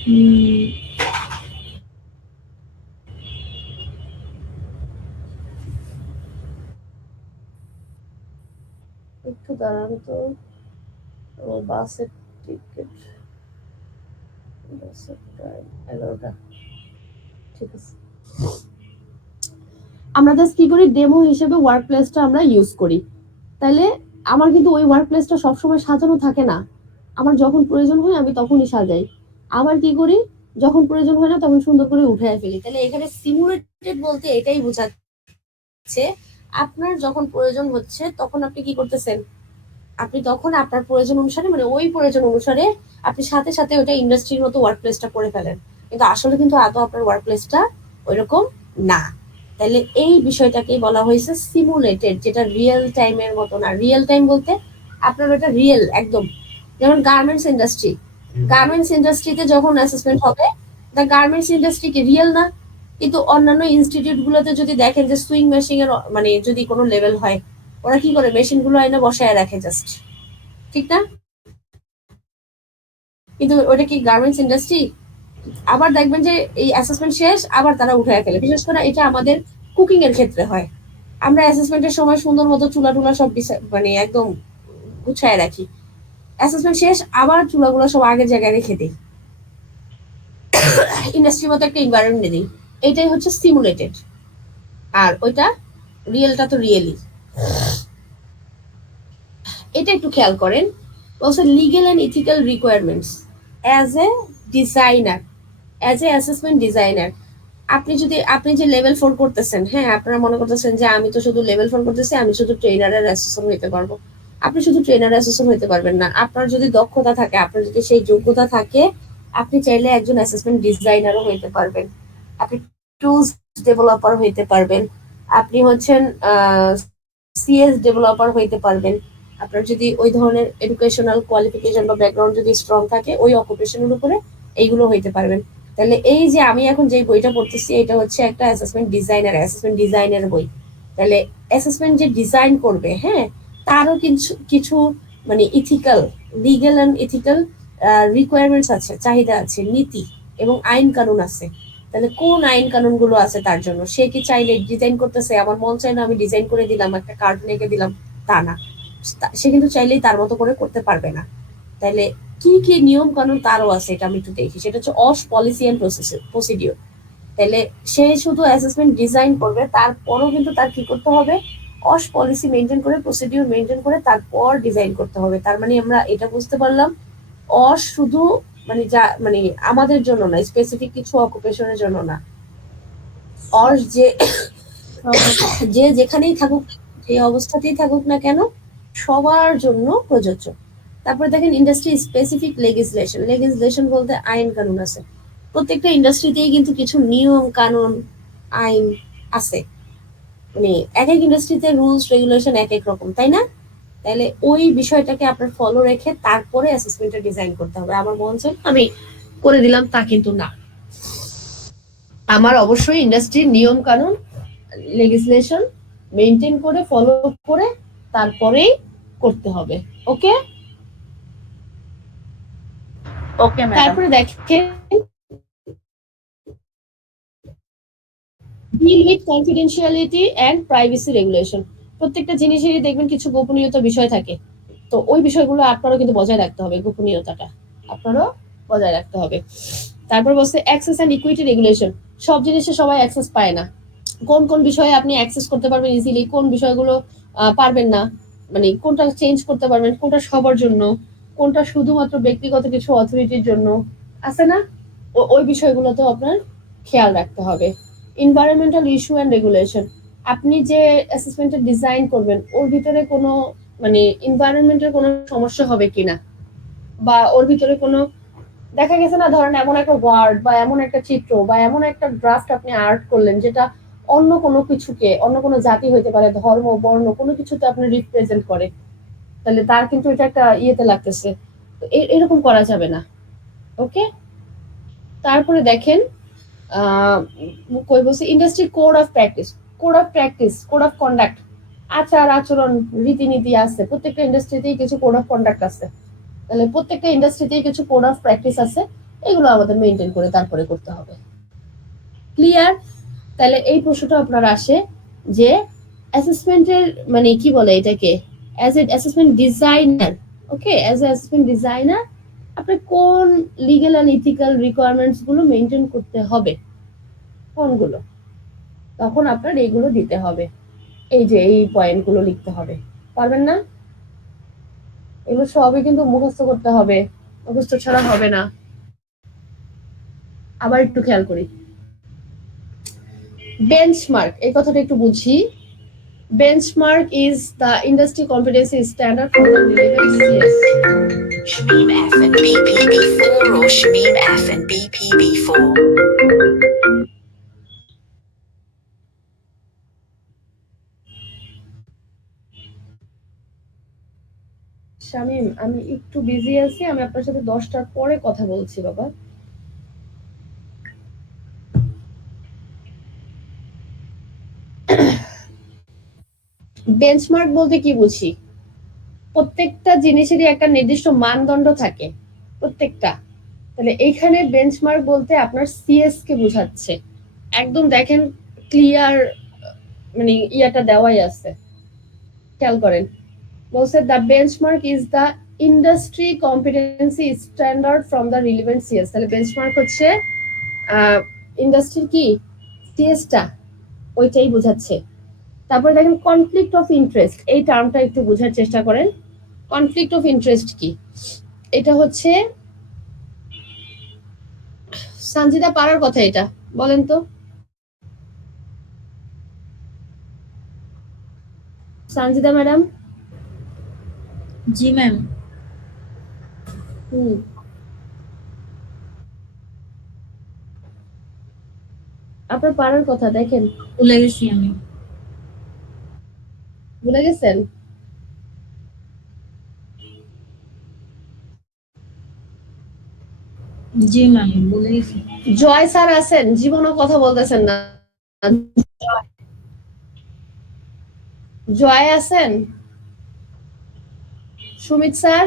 একটু দাঁড়ান তো, ও বাসের টিকিট, বাসের টাইম 11টা, ঠিক আছে। আমরা জাস্ট কি করি, ডেমো হিসেবে ওয়ার্ক প্লেসটা আমরা ইউজ করি। তাহলে আমার কিন্তু ওই ওয়ার্ক প্লেসটা সবসময় সাজানো থাকে না, আমার যখন প্রয়োজন হয় আমি তখনই সাজাই। আবার কি করি, যখন প্রয়োজন হয় না তখন সুন্দর করে উঠায় ফেলি। তাহলে এখানে সিমুলেটেড বলতে এটাই বোঝাচ্ছে, আপনার যখন প্রয়োজন হচ্ছে তখন আপনি কি করতেছেন, আপনি তখন আপনার প্রয়োজন অনুসারে, মানে ওই প্রয়োজন অনুসারে আপনি সাথে সাথে ওইটা ইন্ডাস্ট্রির মতো ওয়ার্ক প্লেসটা করে ফেলেন, কিন্তু আসলে কিন্তু আদৌ আপনার ওয়ার্ক প্লেসটা ওইরকম না। তাহলে এই বিষয়টাকেই বলা হয়েছে সিমুলেটেড, যেটা রিয়েল টাইমের মতো না। রিয়েল টাইম বলতে আপনার ওটা রিয়েল একদম, যেমন গার্মেন্টস ইন্ডাস্ট্রি, গার্মেন্টস ইন্ডাস্ট্রিতে যখন অ্যাসেসমেন্ট হবে, দ্য গার্মেন্টস ইন্ডাস্ট্রি কি রিয়েল না? কিন্তু অন্যান্য ইনস্টিটিউট গুলোতে যদি দেখেন যে সুইং মেশিন এর মানে যদি কোনো লেভেল হয়, ওরা কি করে, মেশিন গুলো এনে বসায় রাখে জাস্ট, ঠিক না? কিন্তু ওটা কি গার্মেন্টস ইন্ডাস্ট্রি? আবার দেখবেন যে এই অ্যাসেসমেন্ট শেষ, আবার তারা উঠায় ফেলে। বিশেষ করে এটা আমাদের কুকিং এর ক্ষেত্রে হয়। আমরা অ্যাসেসমেন্টের সময় সুন্দর মতো চুলা টুলা সব মানে একদম গুছায় রাখি, অ্যাসেসমেন্ট শেষ আবার চুলাগুলো সব আগের জায়গায় রেখে দিই, ইন্ডাস্ট্রির মতো একটা এনভায়রনমেন্ট দিই। এটাই হচ্ছে সিমুলেটেড, আর ওইটা রিয়েলটা তো রিয়েলি। এটা একটু খেয়াল করেন, বলছে legal and ethical requirements as a designer, as a assessment designer. আপনি যে লেভেল 4 করতেছেন, হ্যাঁ আপনারা মনে করতেছেন যে আমি তো শুধু লেভেল 4 করতেছি, আমি শুধু ট্রেনারের অ্যাসেসর হইতে পারবো। আপনি শুধু ট্রেনার অ্যাসেসর হইতে পারবেন না। আপনার যদি দক্ষতা থাকে, আপনার যদি সেই যোগ্যতা থাকে, আপনি চাইলে একজন অ্যাসেসমেন্ট ডিজাইনারও হইতে পারবেন, আপনি টুলস ডেভেলপার হইতে পারবেন, আপনি হচ্ছেন সিএস ডেভেলপার হইতে পারবেন। আপনার যদি ওই ধরনের এডুকেশনাল কোয়ালিফিকেশন বা ব্যাকগ্রাউন্ড যদি স্ট্রং থাকে, ওই অকুপেশনের উপরে এইগুলো হইতে পারবেন। তাহলে এই যে আমি এখন যে বইটা পড়তেছি, এটা হচ্ছে একটা অ্যাসেসমেন্ট ডিজাইনের বই। তাহলে অ্যাসেসমেন্ট যে ডিজাইন করবে, হ্যাঁ, তারও কিছু কিছু মানে ethical, legal and ethical requirements আছে, চাহিদা আছে, নীতি এবং আইন কানুন আছে। তাহলে কোন আইন কানুন গুলো আছে তার জন্য, সে কি চাইলে ডিজাইন করতেছে, আমার মন চাই না আমি ডিজাইন করে দিলাম, একটা কার্টুন এঁকে দিলাম, তা না, সে কিন্তু চাইলেই তার মতো করে করতে পারবে না। তাইলে কি কি নিয়ম কানুন তারও আছে, এটা আমি একটু দেখি। সেটা হচ্ছে অস পলিসি এন্ড প্রসিডিওর। তাহলে সে শুধু অ্যাসেসমেন্ট ডিজাইন করবে, তারপরও কিন্তু তার কি করতে হবে, অস পলিসি মেনটেন করে, প্রসিডিওর মেনটেন করে তারপর ডিজাইন করতে হবে। তার মানে আমরা এটা বুঝতে পারলাম, অস শুধু মানে যা মানে আমাদের জন্য না, স্পেসিফিক কিছু অকুপেশনের জন্য না, অস যে যেখানেই থাকুক, যে অবস্থাতেই থাকুক না কেন, সবার জন্য প্রযোজ্য। তারপরে দেখেন ইন্ডাস্ট্রি স্পেসিফিক লেজিসলেশন বলতে আইন কানুন আছে। প্রত্যেকটা ইন্ডাস্ট্রিতেই কিন্তু কিছু নিয়ম কানুন আইন আছে, মানে এক এক ইন্ডাস্ট্রিতে রুলস রেগুলেশন এক এক রকম, তাই না? তাহলে ওই বিষয়টাকে আপনার ফলো রেখে তারপরে অ্যাসেসমেন্টটা ডিজাইন করতে হবে। আমার মন চাই আমি করে দিলাম তা কিন্তু না, আমার অবশ্যই ইন্ডাস্ট্রির নিয়ম কানুন লেজিসলেশন মেনটেন করে ফলো করে তারপরেই করতে হবে। Okay, okay madam. তারপরে দেখেন deal with confidentiality and privacy regulation. প্রত্যেকটা জিনিসেরই দেখবেন কিছু গোপনীয়তা বিষয় থাকে, তো ওই বিষয়গুলো আপনারও কিন্তু বজায় রাখতে হবে, গোপনীয়তাটা আপনারও বজায় রাখতে হবে। তারপর বলছে অ্যাক্সেস এন্ড ইকুইটি রেগুলেশন। সব জিনিসে সবাই অ্যাক্সেস পায় না, কোন কোন বিষয়ে আপনি অ্যাক্সেস করতে পারবেন ইজিলি, কোন বিষয়গুলো পারবেন না, মানে কোনটা চেঞ্জ করতে পারবেন, কোনটা সবার জন্য, কোনটা শুধুমাত্র ব্যক্তিগত কিছু অথরিটির জন্য, আছে না? ওই বিষয়গুলোতেও আপনার খেয়াল রাখতে হবে। এনভায়রনমেন্টাল ইস্যু অ্যান্ড রেগুলেশন, আপনি যে অ্যাসেসমেন্টের ডিজাইন করবেন ওর ভিতরে কোনো মানে এনভায়রনমেন্টের কোনো সমস্যা হবে কিনা, বা ওর ভিতরে কোনো দেখা গেছে না, ধরেন এমন একটা ওয়ার্ড বা এমন একটা চিত্র বা এমন একটা ড্রাফট আপনি আর্ট করলেন যেটা অন্য কোনো কিছুকে, অন্য কোনো জাতি হইতে পারে, ধর্ম বর্ণ কোনো কিছুতে আপনি রিপ্রেজেন্ট করে, তাহলে তার কিন্তু এটা একটা ইয়েতে লাগতেছে, এরকম করা যাবে না। ওকে, তারপরে দেখেন কই বলছে ইন্ডাস্ট্রি কোড অফ কন্ডাক্ট, আচার আচরণ রীতিনীতি আছে, প্রত্যেকটা ইন্ডাস্ট্রিতেই কিছু কোড অফ কন্ডাক্ট আছে। তাহলে প্রত্যেকটা ইন্ডাস্ট্রিতেই কিছু কোড অফ প্র্যাকটিস আছে, এগুলো আমাদের মেনটেন করে তারপরে করতে হবে। ক্লিয়ার? তাহলে এই প্রশ্নটা আপনার আসে যে অ্যাসেসমেন্টের মানে কি বলে এটাকে, as a assessment designer, okay, as a assessment designer আপনার কোন লিগ্যাল এন্ড ইথিক্যাল রিকোয়ারমেন্টস গুলো মেনটেন করতে হবে, কোনগুলো, তখন আপনার এইগুলো দিতে হবে, এই যে এই পয়েন্টগুলো লিখতে হবে। পারবেন না? এগুলো সবই কিন্তু মুখস্থ করতে হবে, মুখস্থ ছাড়া হবে না। আবার একটু খেয়াল করি, বেঞ্চমার্ক এই কথাটা একটু বুঝি। Benchmark is the industry competency standard for the relevant CS. Shmeem F and BPB4 or Shmeem F and BPB4. Shamim, আমি একটু বিজি আছি, আমি আপনার সাথে 10টার পরে কথা বলছি বাবা। বেঞ্চমার্ক বলতে কি বুঝি? প্রত্যেকটা জিনিসেরই একটা নির্দিষ্ট মানদণ্ড থাকে, প্রত্যেকটা। তাহলে এইখানে বেঞ্চমার্ক বলতে আপনার সিএস কে বোঝাচ্ছে। একদম দেখেন ক্লিয়ার, মানে ইয়াটা দেওয়াই আছে, খেয়াল করেন। বলছে the benchmark is the industry competency standard from the relevant CS. তাহলে বেঞ্চমার্ক হচ্ছে ইন্ডাস্ট্রির কি সিএসটা, ওইটাই বোঝাচ্ছে। তারপরে দেখেন কনফ্লিক্ট অফ ইন্টারেস্ট, এই টার্মটা একটু বোঝার চেষ্টা করেন। কনফ্লিক্ট অফ ইন্টারেস্ট কি? এটা হচ্ছে, সানজিদা পারার কথা এটা, বলেন তো সানজিদা ম্যাডাম। জি ম্যাম। আপনার পারার কথা দেখেন, ভুলে গেছি আমি। ভুলে গেছেন? জি ম্যাম, ভুলে গেছি। জয় স্যার আছেন? জীবনও কথা বলতেছেন না। জয় আছেন? সুমিত স্যার?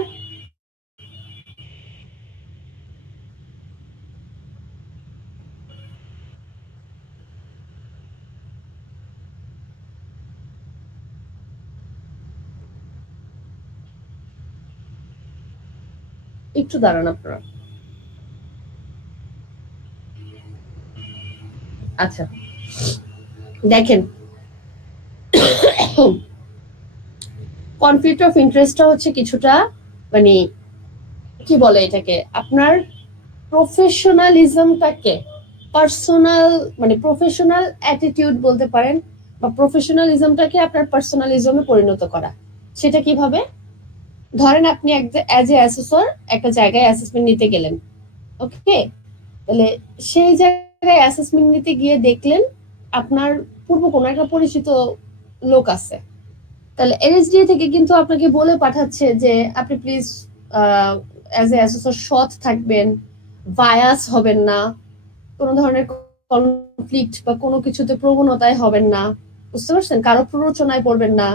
একটু দাঁড়ান আপনারা। আচ্ছা দেখেন, কনফ্লিক্ট অফ ইন্টারেস্টটা হচ্ছে কিছুটা মানে কি বলে এটাকে, আপনার প্রফেশনালিজমটাকে পার্সোনাল, মানে প্রফেশনাল অ্যাটিটিউড বলতে পারেন, বা প্রফেশনালিজমটাকে আপনার পার্সোনালিজমে পরিণত করা। সেটা কিভাবে? ধরেন আপনি অ্যাজ এ অ্যাসেসর একটা জায়গায় অ্যাসেসমেন্ট নিতে গেলেন, ওকে, তাহলে সেই জায়গায় অ্যাসেসমেন্ট নিতে গিয়ে দেখলেন আপনার পূর্ব কোনো একটা পরিচিত লোক আছে, তাহলে এনএসডিএ থেকে কিন্তু আপনাকে বলে পাঠাচ্ছে যে আপনি প্লিজ অ্যাজ এ অ্যাসেসর সৎ থাকবেন, বায়াস হবেন না, কোনো ধরনের কনফ্লিক্ট বা কোনো কিছুতে প্রবণতায় হবেন না, বুঝতে পারছেন, কারো প্ররোচনায় পড়বেন না,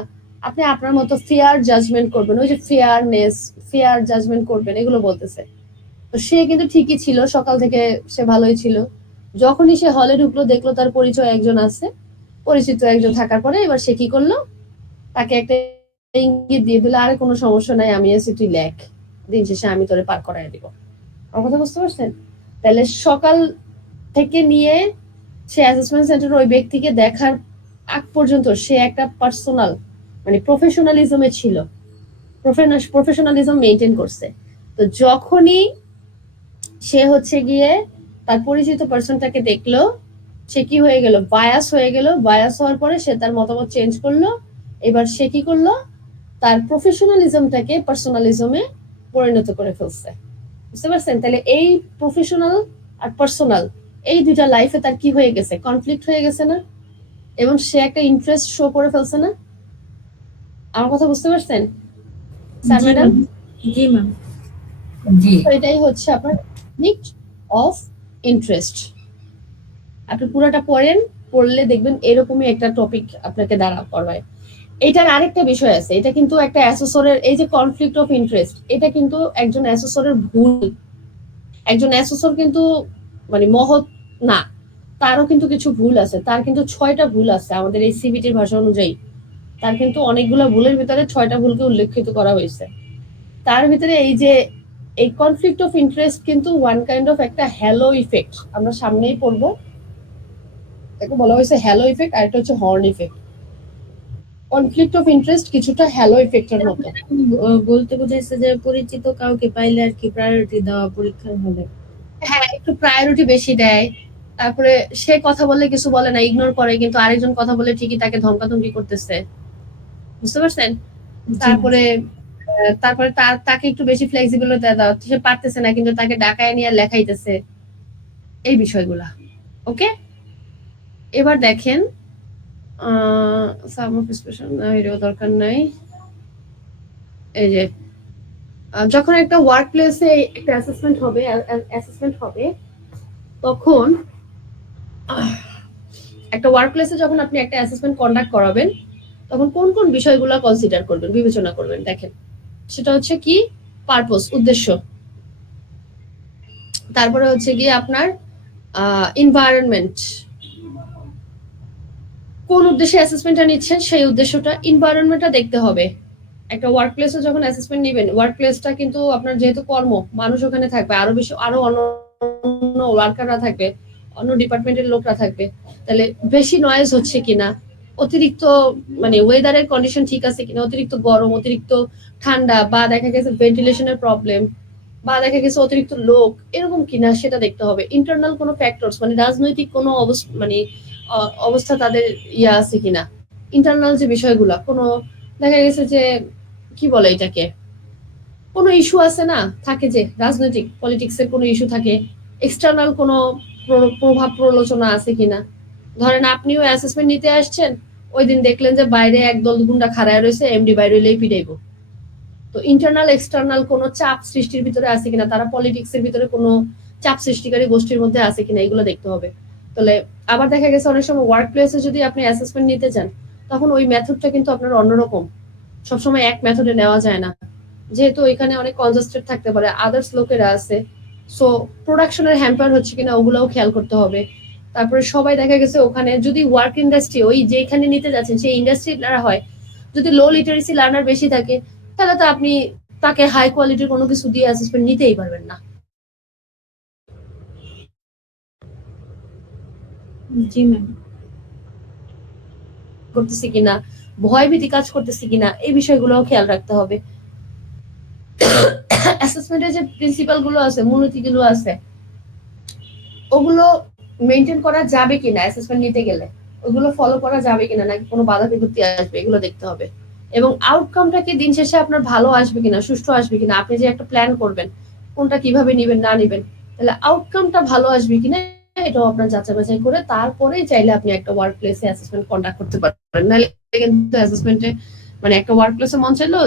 আপনি আপনার মতো ফেয়ার জাজমেন্ট করবেন, ওই যে ফেয়ারনেস, ফেয়ার জাজমেন্ট করবেন, এগুলো বলতেছে। তো সে কিন্তু ঠিকই ছিল, সকাল থেকে সে ভালোই ছিল, যখনই সে হলে ঢুকলো দেখলো তার পরিচয় একজন আছে, পরিচিত একজন থাকার পরে এবার সে কি করলো, তাকে একটা ইঙ্গিত দিয়ে দিল, আরে কোনো সমস্যা নাই, আমি আছি, তুই লেখ, দিন শেষে আমি তোরে পার করাই দিব। আমার কথা বুঝতে পারছেন? তাহলে সকাল থেকে নিয়ে সে অ্যাসেসমেন্ট সেন্টার ওই ব্যক্তিকে দেখার আগ পর্যন্ত সে একটা পার্সোনাল মানে প্রফেশনালিজমে ছিল, প্রফেশনালিজম মেনটেন করছে। তো যখনই সে হচ্ছে গিয়ে তার পরিচিত পার্সনটাকে দেখলো, সে কি হয়ে গেল, বায়াস হয়ে গেল। বায়াস হওয়ার পরে সে তার মতামত চেঞ্জ করলো। এবার সে কি করলো, তার প্রফেশনালিজমটাকে পার্সোনালিজমে পরিণত করে ফেলছে, বুঝতে পারছেন? তাহলে এই প্রফেশনাল আর পার্সোনাল এই দুইটা লাইফে তার কি হয়ে গেছে, কনফ্লিক্ট হয়ে গেছে না, এবং সে একটা ইন্টারেস্ট শো করে ফেলছে না। আমার কথা বুঝতে পারছেন স্যার জি ম্যাডাম? ম্যাম। জি ম্যাম। জি তো এটাই হচ্ছে আপনার কনফ্লিক্ট অফ ইন্টারেস্ট। আপনি পুরোটা পড়েন, পড়লে দেখবেন এরকমই একটা টপিক আপনাকে দাঁড়া করায়। এটার আরেকটা বিষয় আছে, এটা কিন্তু একটা অ্যাসেসরের, এই যে কনফ্লিক্ট অফ ইন্টারেস্ট, এটা কিন্তু একজন অ্যাসেসরের ভুল, একজন অ্যাসেসর কিন্তু মানে মহৎ না, তারও কিন্তু কিছু ভুল আছে, তার কিন্তু 6টা ভুল আছে আমাদের এই সিবিটির ভাষা অনুযায়ী। তার কিন্তু অনেকগুলো ভুলের ভিতরে 6টা ভুলকে উল্লেখিত করা হয়েছে। তার ভিতরে এই যে এই কনফ্লিক্ট অফ ইন্টারেস্ট কিন্তু ওয়ান কাইন্ড অফ একটা হ্যালো ইফেক্ট, আমরা সামনেই পড়বো। এটাকে বলা হয়েছে হ্যালো ইফেক্ট, আর এটা হচ্ছে horn effect. Conflict of interest কিছুটা হ্যালো ইফেক্টের মতো। বলতে বোঝাইছে যে পরিচিত কাউকে পাইলে আর কি প্রায়োরিটি দেওয়া পরীক্ষার হলে। হ্যাঁ, একটু প্রায়োরিটি বেশি দেয়। তারপরে সে কথা বললে কিছু বলে না, ইগনোর করে, কিন্তু আরেকজন কথা বলে ঠিকই তাকে ধমকাধমকি করতেছে, বুঝতে পারছেন? তারপরে তারপরে তাকে একটু বেশি ফ্লেক্সিবিলিটি দেওয়া, সে পারতেছে না কিন্তু তাকে ডাকায় নিয়ে লেখাইতেছে, এই বিষয়গুলা। ওকে, এবার দেখেন সাম অফ স্পেশাল এরও দরকার নাই। এই যে যখন একটা ওয়ার্ক প্লেসে একটা অ্যাসেসমেন্ট হবে তখন একটা ওয়ার্ক প্লেসে যখন আপনি একটা অ্যাসেসমেন্ট কন্ডাক্ট করাবেন তখন কোন কোন বিষয়গুলো কনসিডার করবেন, বিবেচনা করবেন, দেখেন। সেটা হচ্ছে কি, পারপোজ, উদ্দেশ্য। তারপরে হচ্ছে গিয়ে আপনার এনভায়রনমেন্ট, কোন উদ্দেশ্যে অ্যাসেসমেন্টটা নিচ্ছেন সেই উদ্দেশ্যটা, এনভায়রনমেন্টটা দেখতে হবে। একটা ওয়ার্ক প্লেসে যখন অ্যাসেসমেন্ট নেবেন, ওয়ার্ক প্লেসটা কিন্তু আপনার যেহেতু কর্ম, মানুষ ওখানে থাকবে, আরো অন্য ওয়ার্কাররা থাকবে, অন্য ডিপার্টমেন্টের লোকরা থাকবে, তাহলে বেশি নয়েজ হচ্ছে কিনা, অতিরিক্ত মানে ওয়েদারের কন্ডিশন ঠিক আছে কিনা, অতিরিক্ত গরম, অতিরিক্ত ঠান্ডা, বা দেখা গেছে ভেন্টিলেশনের প্রবলেম, বা দেখা গেছে অতিরিক্ত লোক, এরকম কিনা সেটা দেখতে হবে। ইন্টারনাল কোনো ফ্যাক্টরস মানে রাজনৈতিক কোনো অবস্থা তাদের আছে কিনা, ইন্টারনাল যে বিষয়গুলা, কোনো দেখা গেছে যে কি বলে এটাকে, কোনো ইস্যু আছে না, থাকে যে রাজনৈতিক পলিটিক্স এর কোনো ইস্যু থাকে, এক্সটার্নাল কোনো প্রভাব প্রলোচনা আছে কিনা। ধরেন আপনিও অ্যাসেসমেন্ট নিতে আসছেন, ওই দিন দেখলেন যে বাইরে একদল গুন্ডা খাড়ায় রয়েছে, এমডি বাইরে হইলেই পিটাইবো, তো ইন্টারনাল এক্সটার্নাল কোনো চাপ সৃষ্টির ভিতরে আছে কিনা, তারা পলিটিক্স এর ভিতরে কোনো চাপ সৃষ্টিকারী গোষ্ঠীর মধ্যে আছে কিনা, এগুলো দেখতে হবে। তাহলে আবার দেখা গেছে অনেক সময় ওয়ার্ক প্লেসে যদি আপনি অ্যাসেসমেন্ট নিতে চান তখন ওই মেথডটা কিন্তু আপনার অন্যরকম, সবসময় এক মেথডে নেওয়া যায় না, যেহেতু এখানে অনেক কনজাস্টেড থাকতে পারে, আদার্স লোকেরা আছে, সো প্রোডাকশনের হ্যাম্পার হচ্ছে কিনা ওগুলোও খেয়াল করতে হবে। তারপরে সবাই দেখা গেছে ওখানে যদি ওয়ার্ক ইন্ডাস্ট্রি ওই যেখানে নিতে যাচ্ছেন সেই ইন্ডাস্ট্রিরা হয়, যদি লো লিটারেসি লার্নার বেশি থাকে তাহলে তো আপনি তাকে হাই কোয়ালিটির কোনো কিছু দিয়ে অ্যাসেসমেন্ট নিতেই পারবেন না। জি ম্যাম। করতেছি কিনা, ভয় ভীতি কাজ করতেছি কিনা, এই বিষয়গুলোও খেয়াল রাখতে হবে। অ্যাসেসমেন্টের যে প্রিন্সিপাল গুলো আছে, মূলনীতিগুলো আছে, ওগুলো মেনটেন করা যাবে কিনা অ্যাসেসমেন্ট নিতে গেলে, ওগুলো ফলো করা যাবে কিনা, নাকি কোনো বাধা বিপত্তি আসবে, এগুলো দেখতে হবে। এবং আউটকামটা কি দিন শেষে আপনার ভালো আসবে কিনা, সুষ্ঠু আসবে কিনা, আপনি যে একটা প্ল্যান করবেন কোনটা কিভাবে নিবেন না নিবেন, তাহলে আউটকামটা ভালো আসবে কিনা এটাও আপনার যাচাই বাছাই করে তারপরেই চাইলে আপনি একটা ওয়ার্ক প্লেসে অ্যাসেসমেন্ট কন্ডাক্ট করতে পারবেন। নাহলে কিন্তু অ্যাসেসমেন্টে মানে একটা ওয়ার্ক প্লেসে মন চাইলো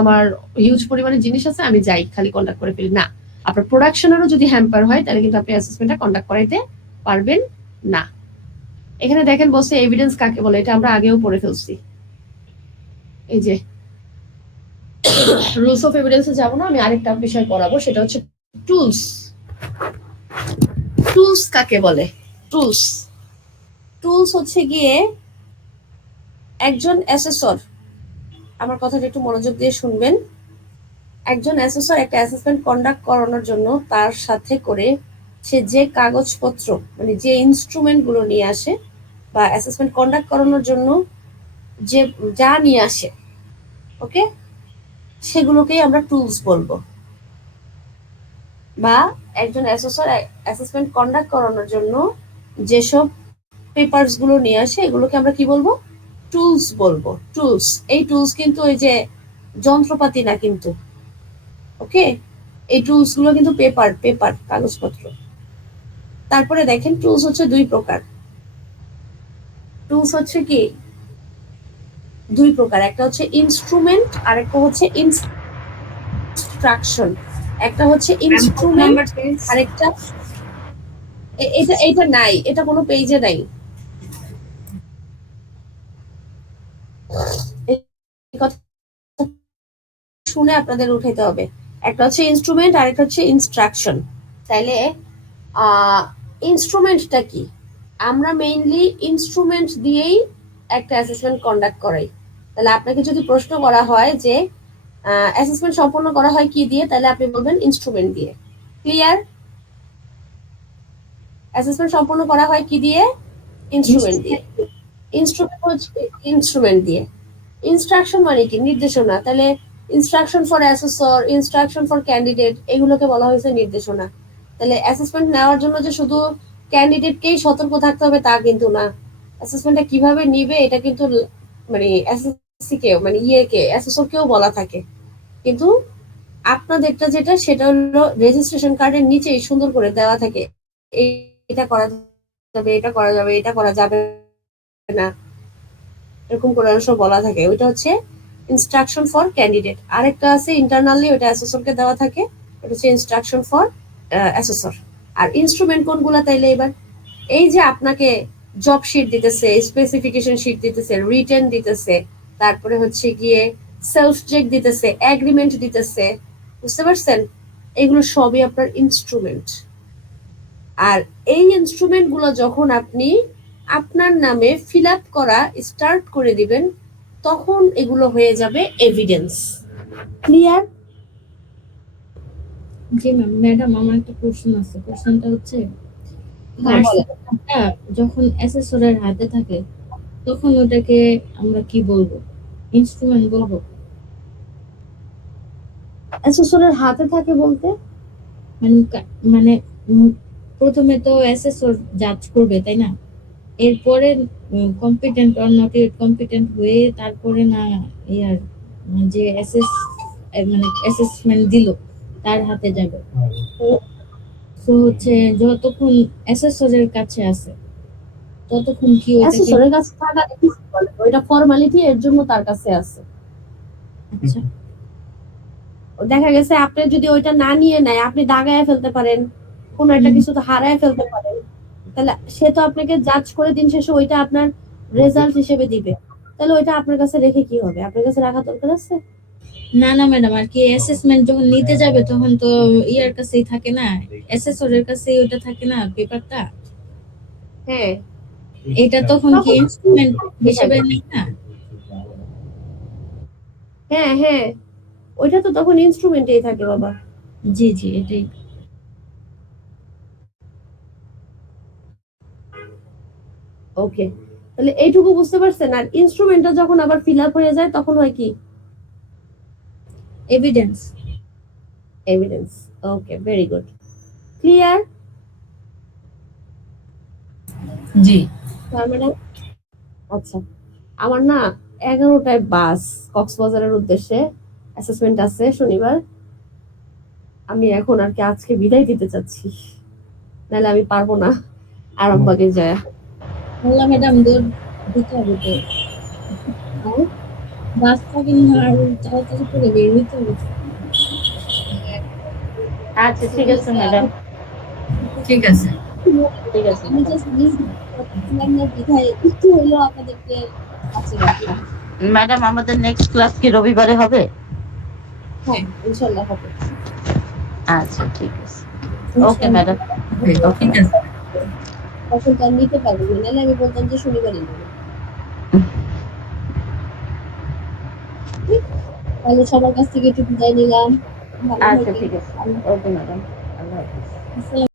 আমার হিউজ পরিমাণে জিনিস আছে আমি যাই খালি কন্ডাক্ট করে ফেলি, না, আপনার প্রোডাকশনেরও যদি হ্যাম্পার হয় তাহলে কিন্তু আপনি অ্যাসেসমেন্টটা কন্ডাক্ট করাইতে পারবেন না। এখানে দেখেন বলছে এভিডেন্স কাকে বলে, এটা আমরা আগেও পড়ে ফেলছি। এই যে রুলস অফ এভিডেন্সে যাব না, আমি আরেকটা বিষয় পড়াবো, সেটা হচ্ছে টুলস। টুলস কাকে বলে? টুলস টুলস হচ্ছে গিয়ে একজন অ্যাসেসর, আমার কথাটা একটু মনোযোগ দিয়ে শুনবেন। একজন অ্যাসেসর একটা অ্যাসেসমেন্ট কন্ডাক্ট করানোর জন্য তার সাথে করে সে যে কাগজপত্র মানে যে ইনস্ট্রুমেন্ট গুলো নিয়ে আসে বা অ্যাসেসমেন্ট কন্ডাক্ট করানোর জন্য যে যা নিয়ে আসে, ওকে, সেগুলোকেই আমরা টুলস বলবো। বা একজন অ্যাসেসর অ্যাসেসমেন্ট কন্ডাক্ট করানোর জন্য যেসব পেপারস গুলো নিয়ে আসে এগুলোকে আমরা কি বলবো? টুলস বলবো। টুলস, এই টুলস কিন্তু ওই যে যন্ত্রপাতি না কিন্তু, ওকে, এই টুলস গুলো কিন্তু পেপার কাগজপত্র। তারপরে দেখেন টুলস হচ্ছে দুই প্রকার। টুলস হচ্ছে কি দুই প্রকার, একটা হচ্ছে ইনস্ট্রুমেন্ট আর একটা হচ্ছে ইনস্ট্রাকশন। একটা হচ্ছে ইনস্ট্রুমেন্ট আরেকটা এটা নাই, এটা কোনো পেজে নাই, এই কথা শুনে আপনাদের উঠাইতে হবে। একটা হচ্ছে ইনস্ট্রুমেন্ট আর একটা হচ্ছে ইনস্ট্রাকশন। তাইলে ইনস্ট্রুমেন্টটা কি? আমরা মেইনলি ইনস্ট্রুমেন্ট দিয়েই একটা অ্যাসেসমেন্ট কন্ডাক্ট করাই। তাহলে আপনাকে যদি প্রশ্ন করা হয় যে অ্যাসেসমেন্ট সম্পন্ন করা হয় কি দিয়ে, তাহলে আপনি বলবেন ইনস্ট্রুমেন্ট দিয়ে। ক্লিয়ার? অ্যাসেসমেন্ট সম্পন্ন করা হয় কি দিয়ে? ইনস্ট্রুমেন্ট দিয়ে। ইনস্ট্রুমেন্ট হচ্ছে ইনস্ট্রুমেন্ট দিয়ে। ইনস্ট্রাকশন মানে কি? নির্দেশনা। তাহলে instruction for assessor, instruction for candidate, এগুলোকে বলা হয়েছে নির্দেশনা। তাহলে অ্যাসেসমেন্ট নেওয়ার জন্য যে শুধু ক্যান্ডিডেটকেই সতর্ক থাকতে হবে তা কিন্তু না। অ্যাসেসমেন্টটা কিভাবে নিবে এটা কিন্তু মানে এসএসসি কেও মানে ইয়েকে অ্যাসেসরকেও বলা থাকে। কিন্তু আপনাদেরটা যেটা সেটা হলো রেজিস্ট্রেশন কার্ডের নিচেই সুন্দর করে দেওয়া থাকে এটা করা যাবে, এটা করা যাবে, এটা করা যাবে না, এরকম করে সব বলা থাকে। ওইটা হচ্ছে ইনস্ট্রাকশন ফর ক্যান্ডিডেট। আরেকটা আছে ইন্টারনালি, ওটা অ্যাসেসরকে দেওয়া থাকে, ওটা হচ্ছে ইনস্ট্রাকশন ফর অ্যাসেসর। আর ইনস্ট্রুমেন্ট কোনগুলা তাইলে এবার? এই যে আপনাকে জব শিট দিতেছে, স্পেসিফিকেশন শিট দিতেছে, রিটেন দিতেছে, তারপরে হচ্ছে গিয়ে সেলফ চেক দিতেছে, এগ্রিমেন্ট দিতেছে, বুঝতে পারছেন? এগুলো সবই আপনার ইনস্ট্রুমেন্ট। আর এই ইনস্ট্রুমেন্ট গুলো যখন আপনি আপনার নামে ফিল আপ করা স্টার্ট করে দিবেন, তখন এগুলো হয়ে যাবে এভিডেন্স। ক্লিয়ার? জি ম্যাডাম, আমার একটা প্রশ্ন আছে। প্রশ্নটা হচ্ছে হ্যাঁ, বলেন। পার্সেলটা যখন অ্যাসেসরের হাতে থাকে তখন ওটাকে আমরা কি বলবো? ইনস্ট্রুমেন্ট বলবো? অ্যাসেসরের হাতে থাকে বলতে? মানে প্রথমে তো অ্যাসেসর জাজ করবে, তাই না? এরপরে কম্পিটেন্ট অর নট কম্পিটেন্ট হয়ে তারপরে না ইয়ার যে মানে অ্যাসেসমেন্ট দিল তার হাতে যাবে। তো হচ্ছে যতক্ষণ অ্যাসেসরের কাছে আছে ততক্ষণ কি ওইটাকে অ্যাসেসরের কাছে থাকা কিছু বলে না, ওইটা ফর্মালিটি, এর জন্য তার কাছে আছে। আচ্ছা দেখা গেছে আপনি যদি ওইটা না নিয়ে নেয়, আপনি দাগায় ফেলতে পারেন, কোন একটা কিছু তো হারায় ফেলতে পারেন। তাহলে সে তো আপনাকে জাজ করে দিন শেষে ওইটা আপনার রেজাল্ট হিসেবে দিবে। তাহলে ওইটা আপনার কাছে রেখে কি হবে? আপনার কাছে রাখা দরকার আছে? না না ম্যাডাম, আর কি অ্যাসেসমেন্ট যখন নিতে যাবে তখন তো ইয়ার কাছেই থাকে না, অ্যাসেসরের কাছেই ওটা থাকে না পেপারটা। হ্যাঁ, এটা তখন কি তখন ইনস্ট্রুমেন্ট হিসেবে নেই না? হ্যাঁ হ্যাঁ, ওইটা তো তখন ইনস্ট্রুমেন্টেই থাকে বাবা। জি জি, এটাই। ওকে, তাহলে এইটুকু বুঝতে পারছেন। আর ইনস্ট্রুমেন্টটা যখন আবার ফিল আপ হয়ে যায় তখন হয় কি? এভিডেন্স। এভিডেন্স। ওকে, ভেরি গুড। ক্লিয়ার? জি। তার মানে আচ্ছা, আমার না 11টায় বাস কক্সবাজারের উদ্দেশ্যে, অ্যাসেসমেন্ট আছে শনিবার। আমি এখন আর কি আজকে বিদায় দিতে চাচ্ছি, নাহলে আমি পারবো না আরামবাগে যায়। বললাম ম্যাডাম, দৌড় দিতে হবে তো, বাস থাকে না, আর তাড়াতাড়ি করে বের হইতে হবে। আচ্ছা ঠিক আছে ম্যাডাম, ঠিক আছে। ঠিক আছে আমি ম্যাডাম। জাস্ট মিস করতেছিলাম না বিধায় একটু হইলেও আপনাদেরকে কাছে রাখলাম। ম্যাডাম আমাদের নেক্সট ক্লাস কি রবিবারে হবে? হ্যাঁ, ইনশাল্লাহ হবে। আচ্ছা ঠিক আছে, ওকে ম্যাডাম। ঠিক আছে। তখন তো আর নিতে পারবো না, নাহলে আমি বলতাম যে শনিবারই নেবো। তাহলে সবার কাছ থেকে একটু বিদায় নিলাম। ভালো আচ্ছা থাকেন। ঠিক আছে, ওকে ম্যাডাম, আল্লাহ হাফেজ। আসসালামু